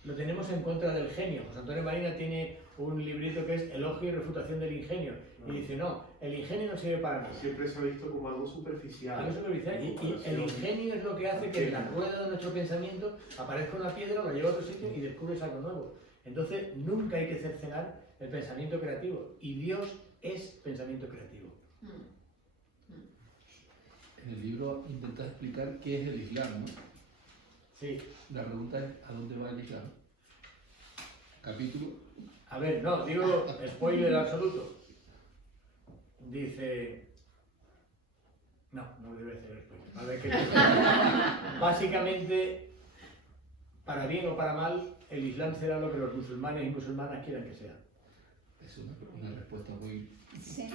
lo tenemos en contra del genio. José Antonio Marina tiene un librito que es Elogio y refutación del ingenio. Y dice, no, el ingenio no sirve para nada. Siempre se ha visto como algo superficial. Algo superficial. Y el ingenio es lo que hace que en la rueda de nuestro pensamiento aparezca una piedra, la lleva a otro sitio y descubres algo nuevo. Entonces, nunca hay que cercenar el pensamiento creativo. Y Dios es pensamiento creativo. En el libro intentas explicar qué es el Islam, ¿no? Sí. La pregunta es, ¿a dónde va el Islam? Capítulo. A ver, no, digo spoiler absoluto. Dice... No debe ser spoiler. A ver qué dice. Básicamente, para bien o para mal, el Islam será lo que los musulmanes y musulmanas quieran que sea. Es una respuesta muy, Sí.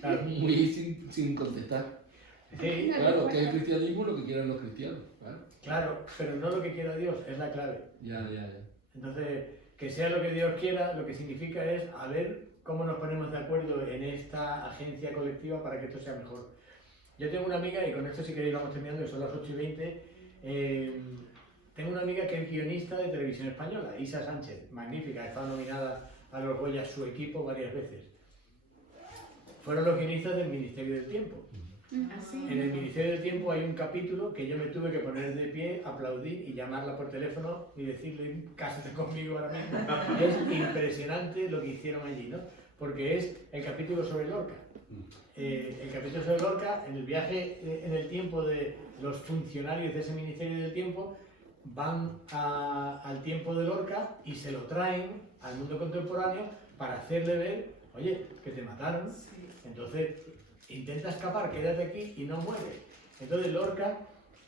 Claro. muy sin contestar. Sí, Claro, que es el cristianismo lo que quieren los cristianos. claro, pero no lo que quiera Dios, es la clave. Ya. Entonces, que sea lo que Dios quiera, lo que significa es a ver cómo nos ponemos de acuerdo en esta agencia colectiva para que esto sea mejor. Yo tengo una amiga, y con esto si queréis vamos terminando, que son las 8:20, tengo una amiga que es guionista de Televisión Española, Isa Sánchez, magnífica, ha estado nominada a los Goya, su equipo, varias veces. Fueron los guionistas del Ministerio del Tiempo. Así. En el Ministerio del Tiempo hay un capítulo que yo me tuve que poner de pie, aplaudir y llamarla por teléfono y decirle, cásate conmigo ahora mismo. Es impresionante lo que hicieron allí, ¿no? Porque es el capítulo sobre Lorca. El capítulo sobre Lorca, en el viaje en el tiempo de los funcionarios de ese Ministerio del Tiempo, van al tiempo de Lorca y se lo traen al mundo contemporáneo para hacerle ver, oye, que te mataron. Sí. Entonces, intenta escapar, quédate aquí y no muere. Entonces Lorca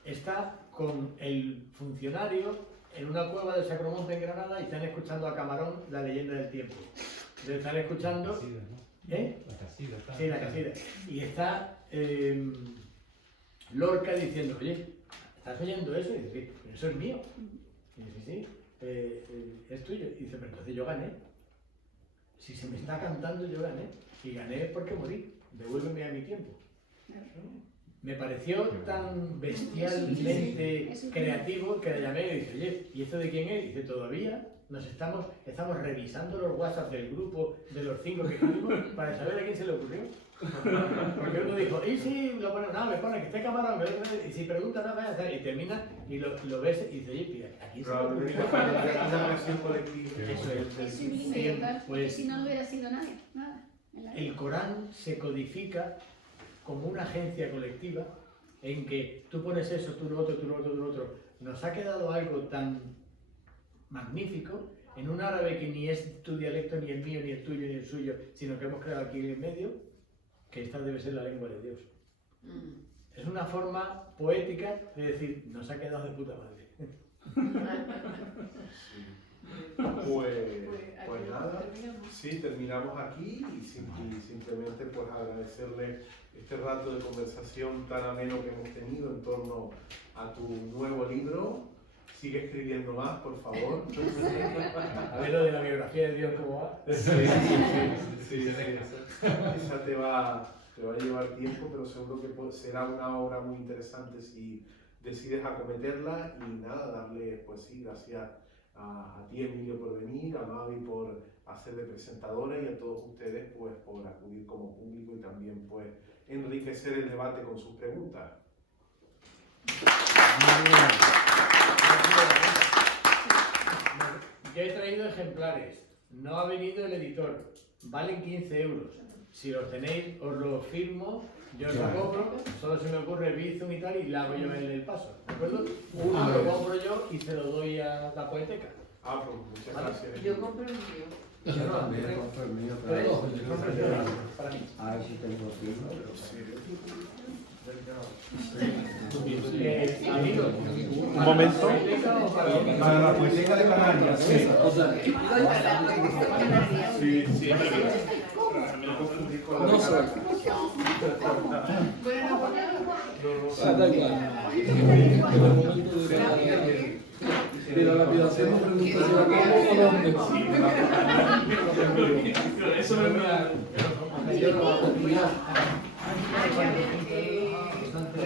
está con el funcionario en una cueva del Sacromonte en Granada y están escuchando a Camarón, la leyenda del tiempo. Entonces están escuchando... La casida, ¿no? ¿Eh? La casida, está. Sí, la casida. Y está Lorca diciendo, oye, ¿estás oyendo eso? Y dice, sí, pero eso es mío. Y dice, sí, es tuyo. Y dice, pero entonces yo gané. Si se me está cantando, yo gané. Y gané porque morí. Devuélveme a mi tiempo. Me pareció tan bestialmente creativo que le llamé y dije, oye, ¿y esto de quién es? Y dice, todavía estamos revisando los WhatsApp del grupo de los 5 que escribimos para saber a quién se le ocurrió. Porque uno dijo, y si lo pone, no, me pone que esté Camarón, y si pregunta, no, vaya a hacer, y termina y lo ves y dice, oye, mira, aquí se le ocurrió. Una creación colectiva. Eso es. Es sublime, Bien, total. pues, Si no, no hubiera sido nadie, nada. En la vida. el Corán se codifica como una agencia colectiva en que tú pones eso, tú lo otro, tú lo otro, tú lo otro. Nos ha quedado algo tan magnífico en un árabe que ni es tu dialecto, ni el mío, ni el tuyo, ni el suyo, sino que hemos creado aquí en medio, que esta debe ser la lengua de Dios. Es una forma poética de decir, nos ha quedado de puta madre. Pues nada, sí, terminamos aquí y simplemente pues agradecerle este rato de conversación tan ameno que hemos tenido en torno a tu nuevo libro. Sigue escribiendo más, por favor. A ver lo de la biografía de Dios, ¿cómo va? Sí. Esa te va a llevar tiempo, pero seguro que será una obra muy interesante si decides acometerla. Y nada, darle, pues sí, gracias a ti, Emilio, por venir, a Mavi por hacer de presentadora y a todos ustedes pues por acudir como público y también pues enriquecer el debate con sus preguntas. Yo he traído ejemplares, no ha venido el editor, valen 15 euros. Si los tenéis, os los firmo, yo os lo compro, solo se me ocurre Bizum y tal, y le hago yo el paso, ¿de acuerdo? Uno lo compro yo y se lo doy a la poeteca. Pues muchas gracias. Yo compro el mío. Yo también compro el mío, ¿Tres? pero Para mí. a ver si tengo firma. Amigos, Un momento. ¿poeteca o para mí? Para la poeteca de Canarias, sí. O sea, Sí, me lo confundí con la no de sé. Caracas. Bueno, Da igual. En el momento de la lapidación me pregunto si la como o dónde. Eso me da. Yo lo hago. eh, Bastante.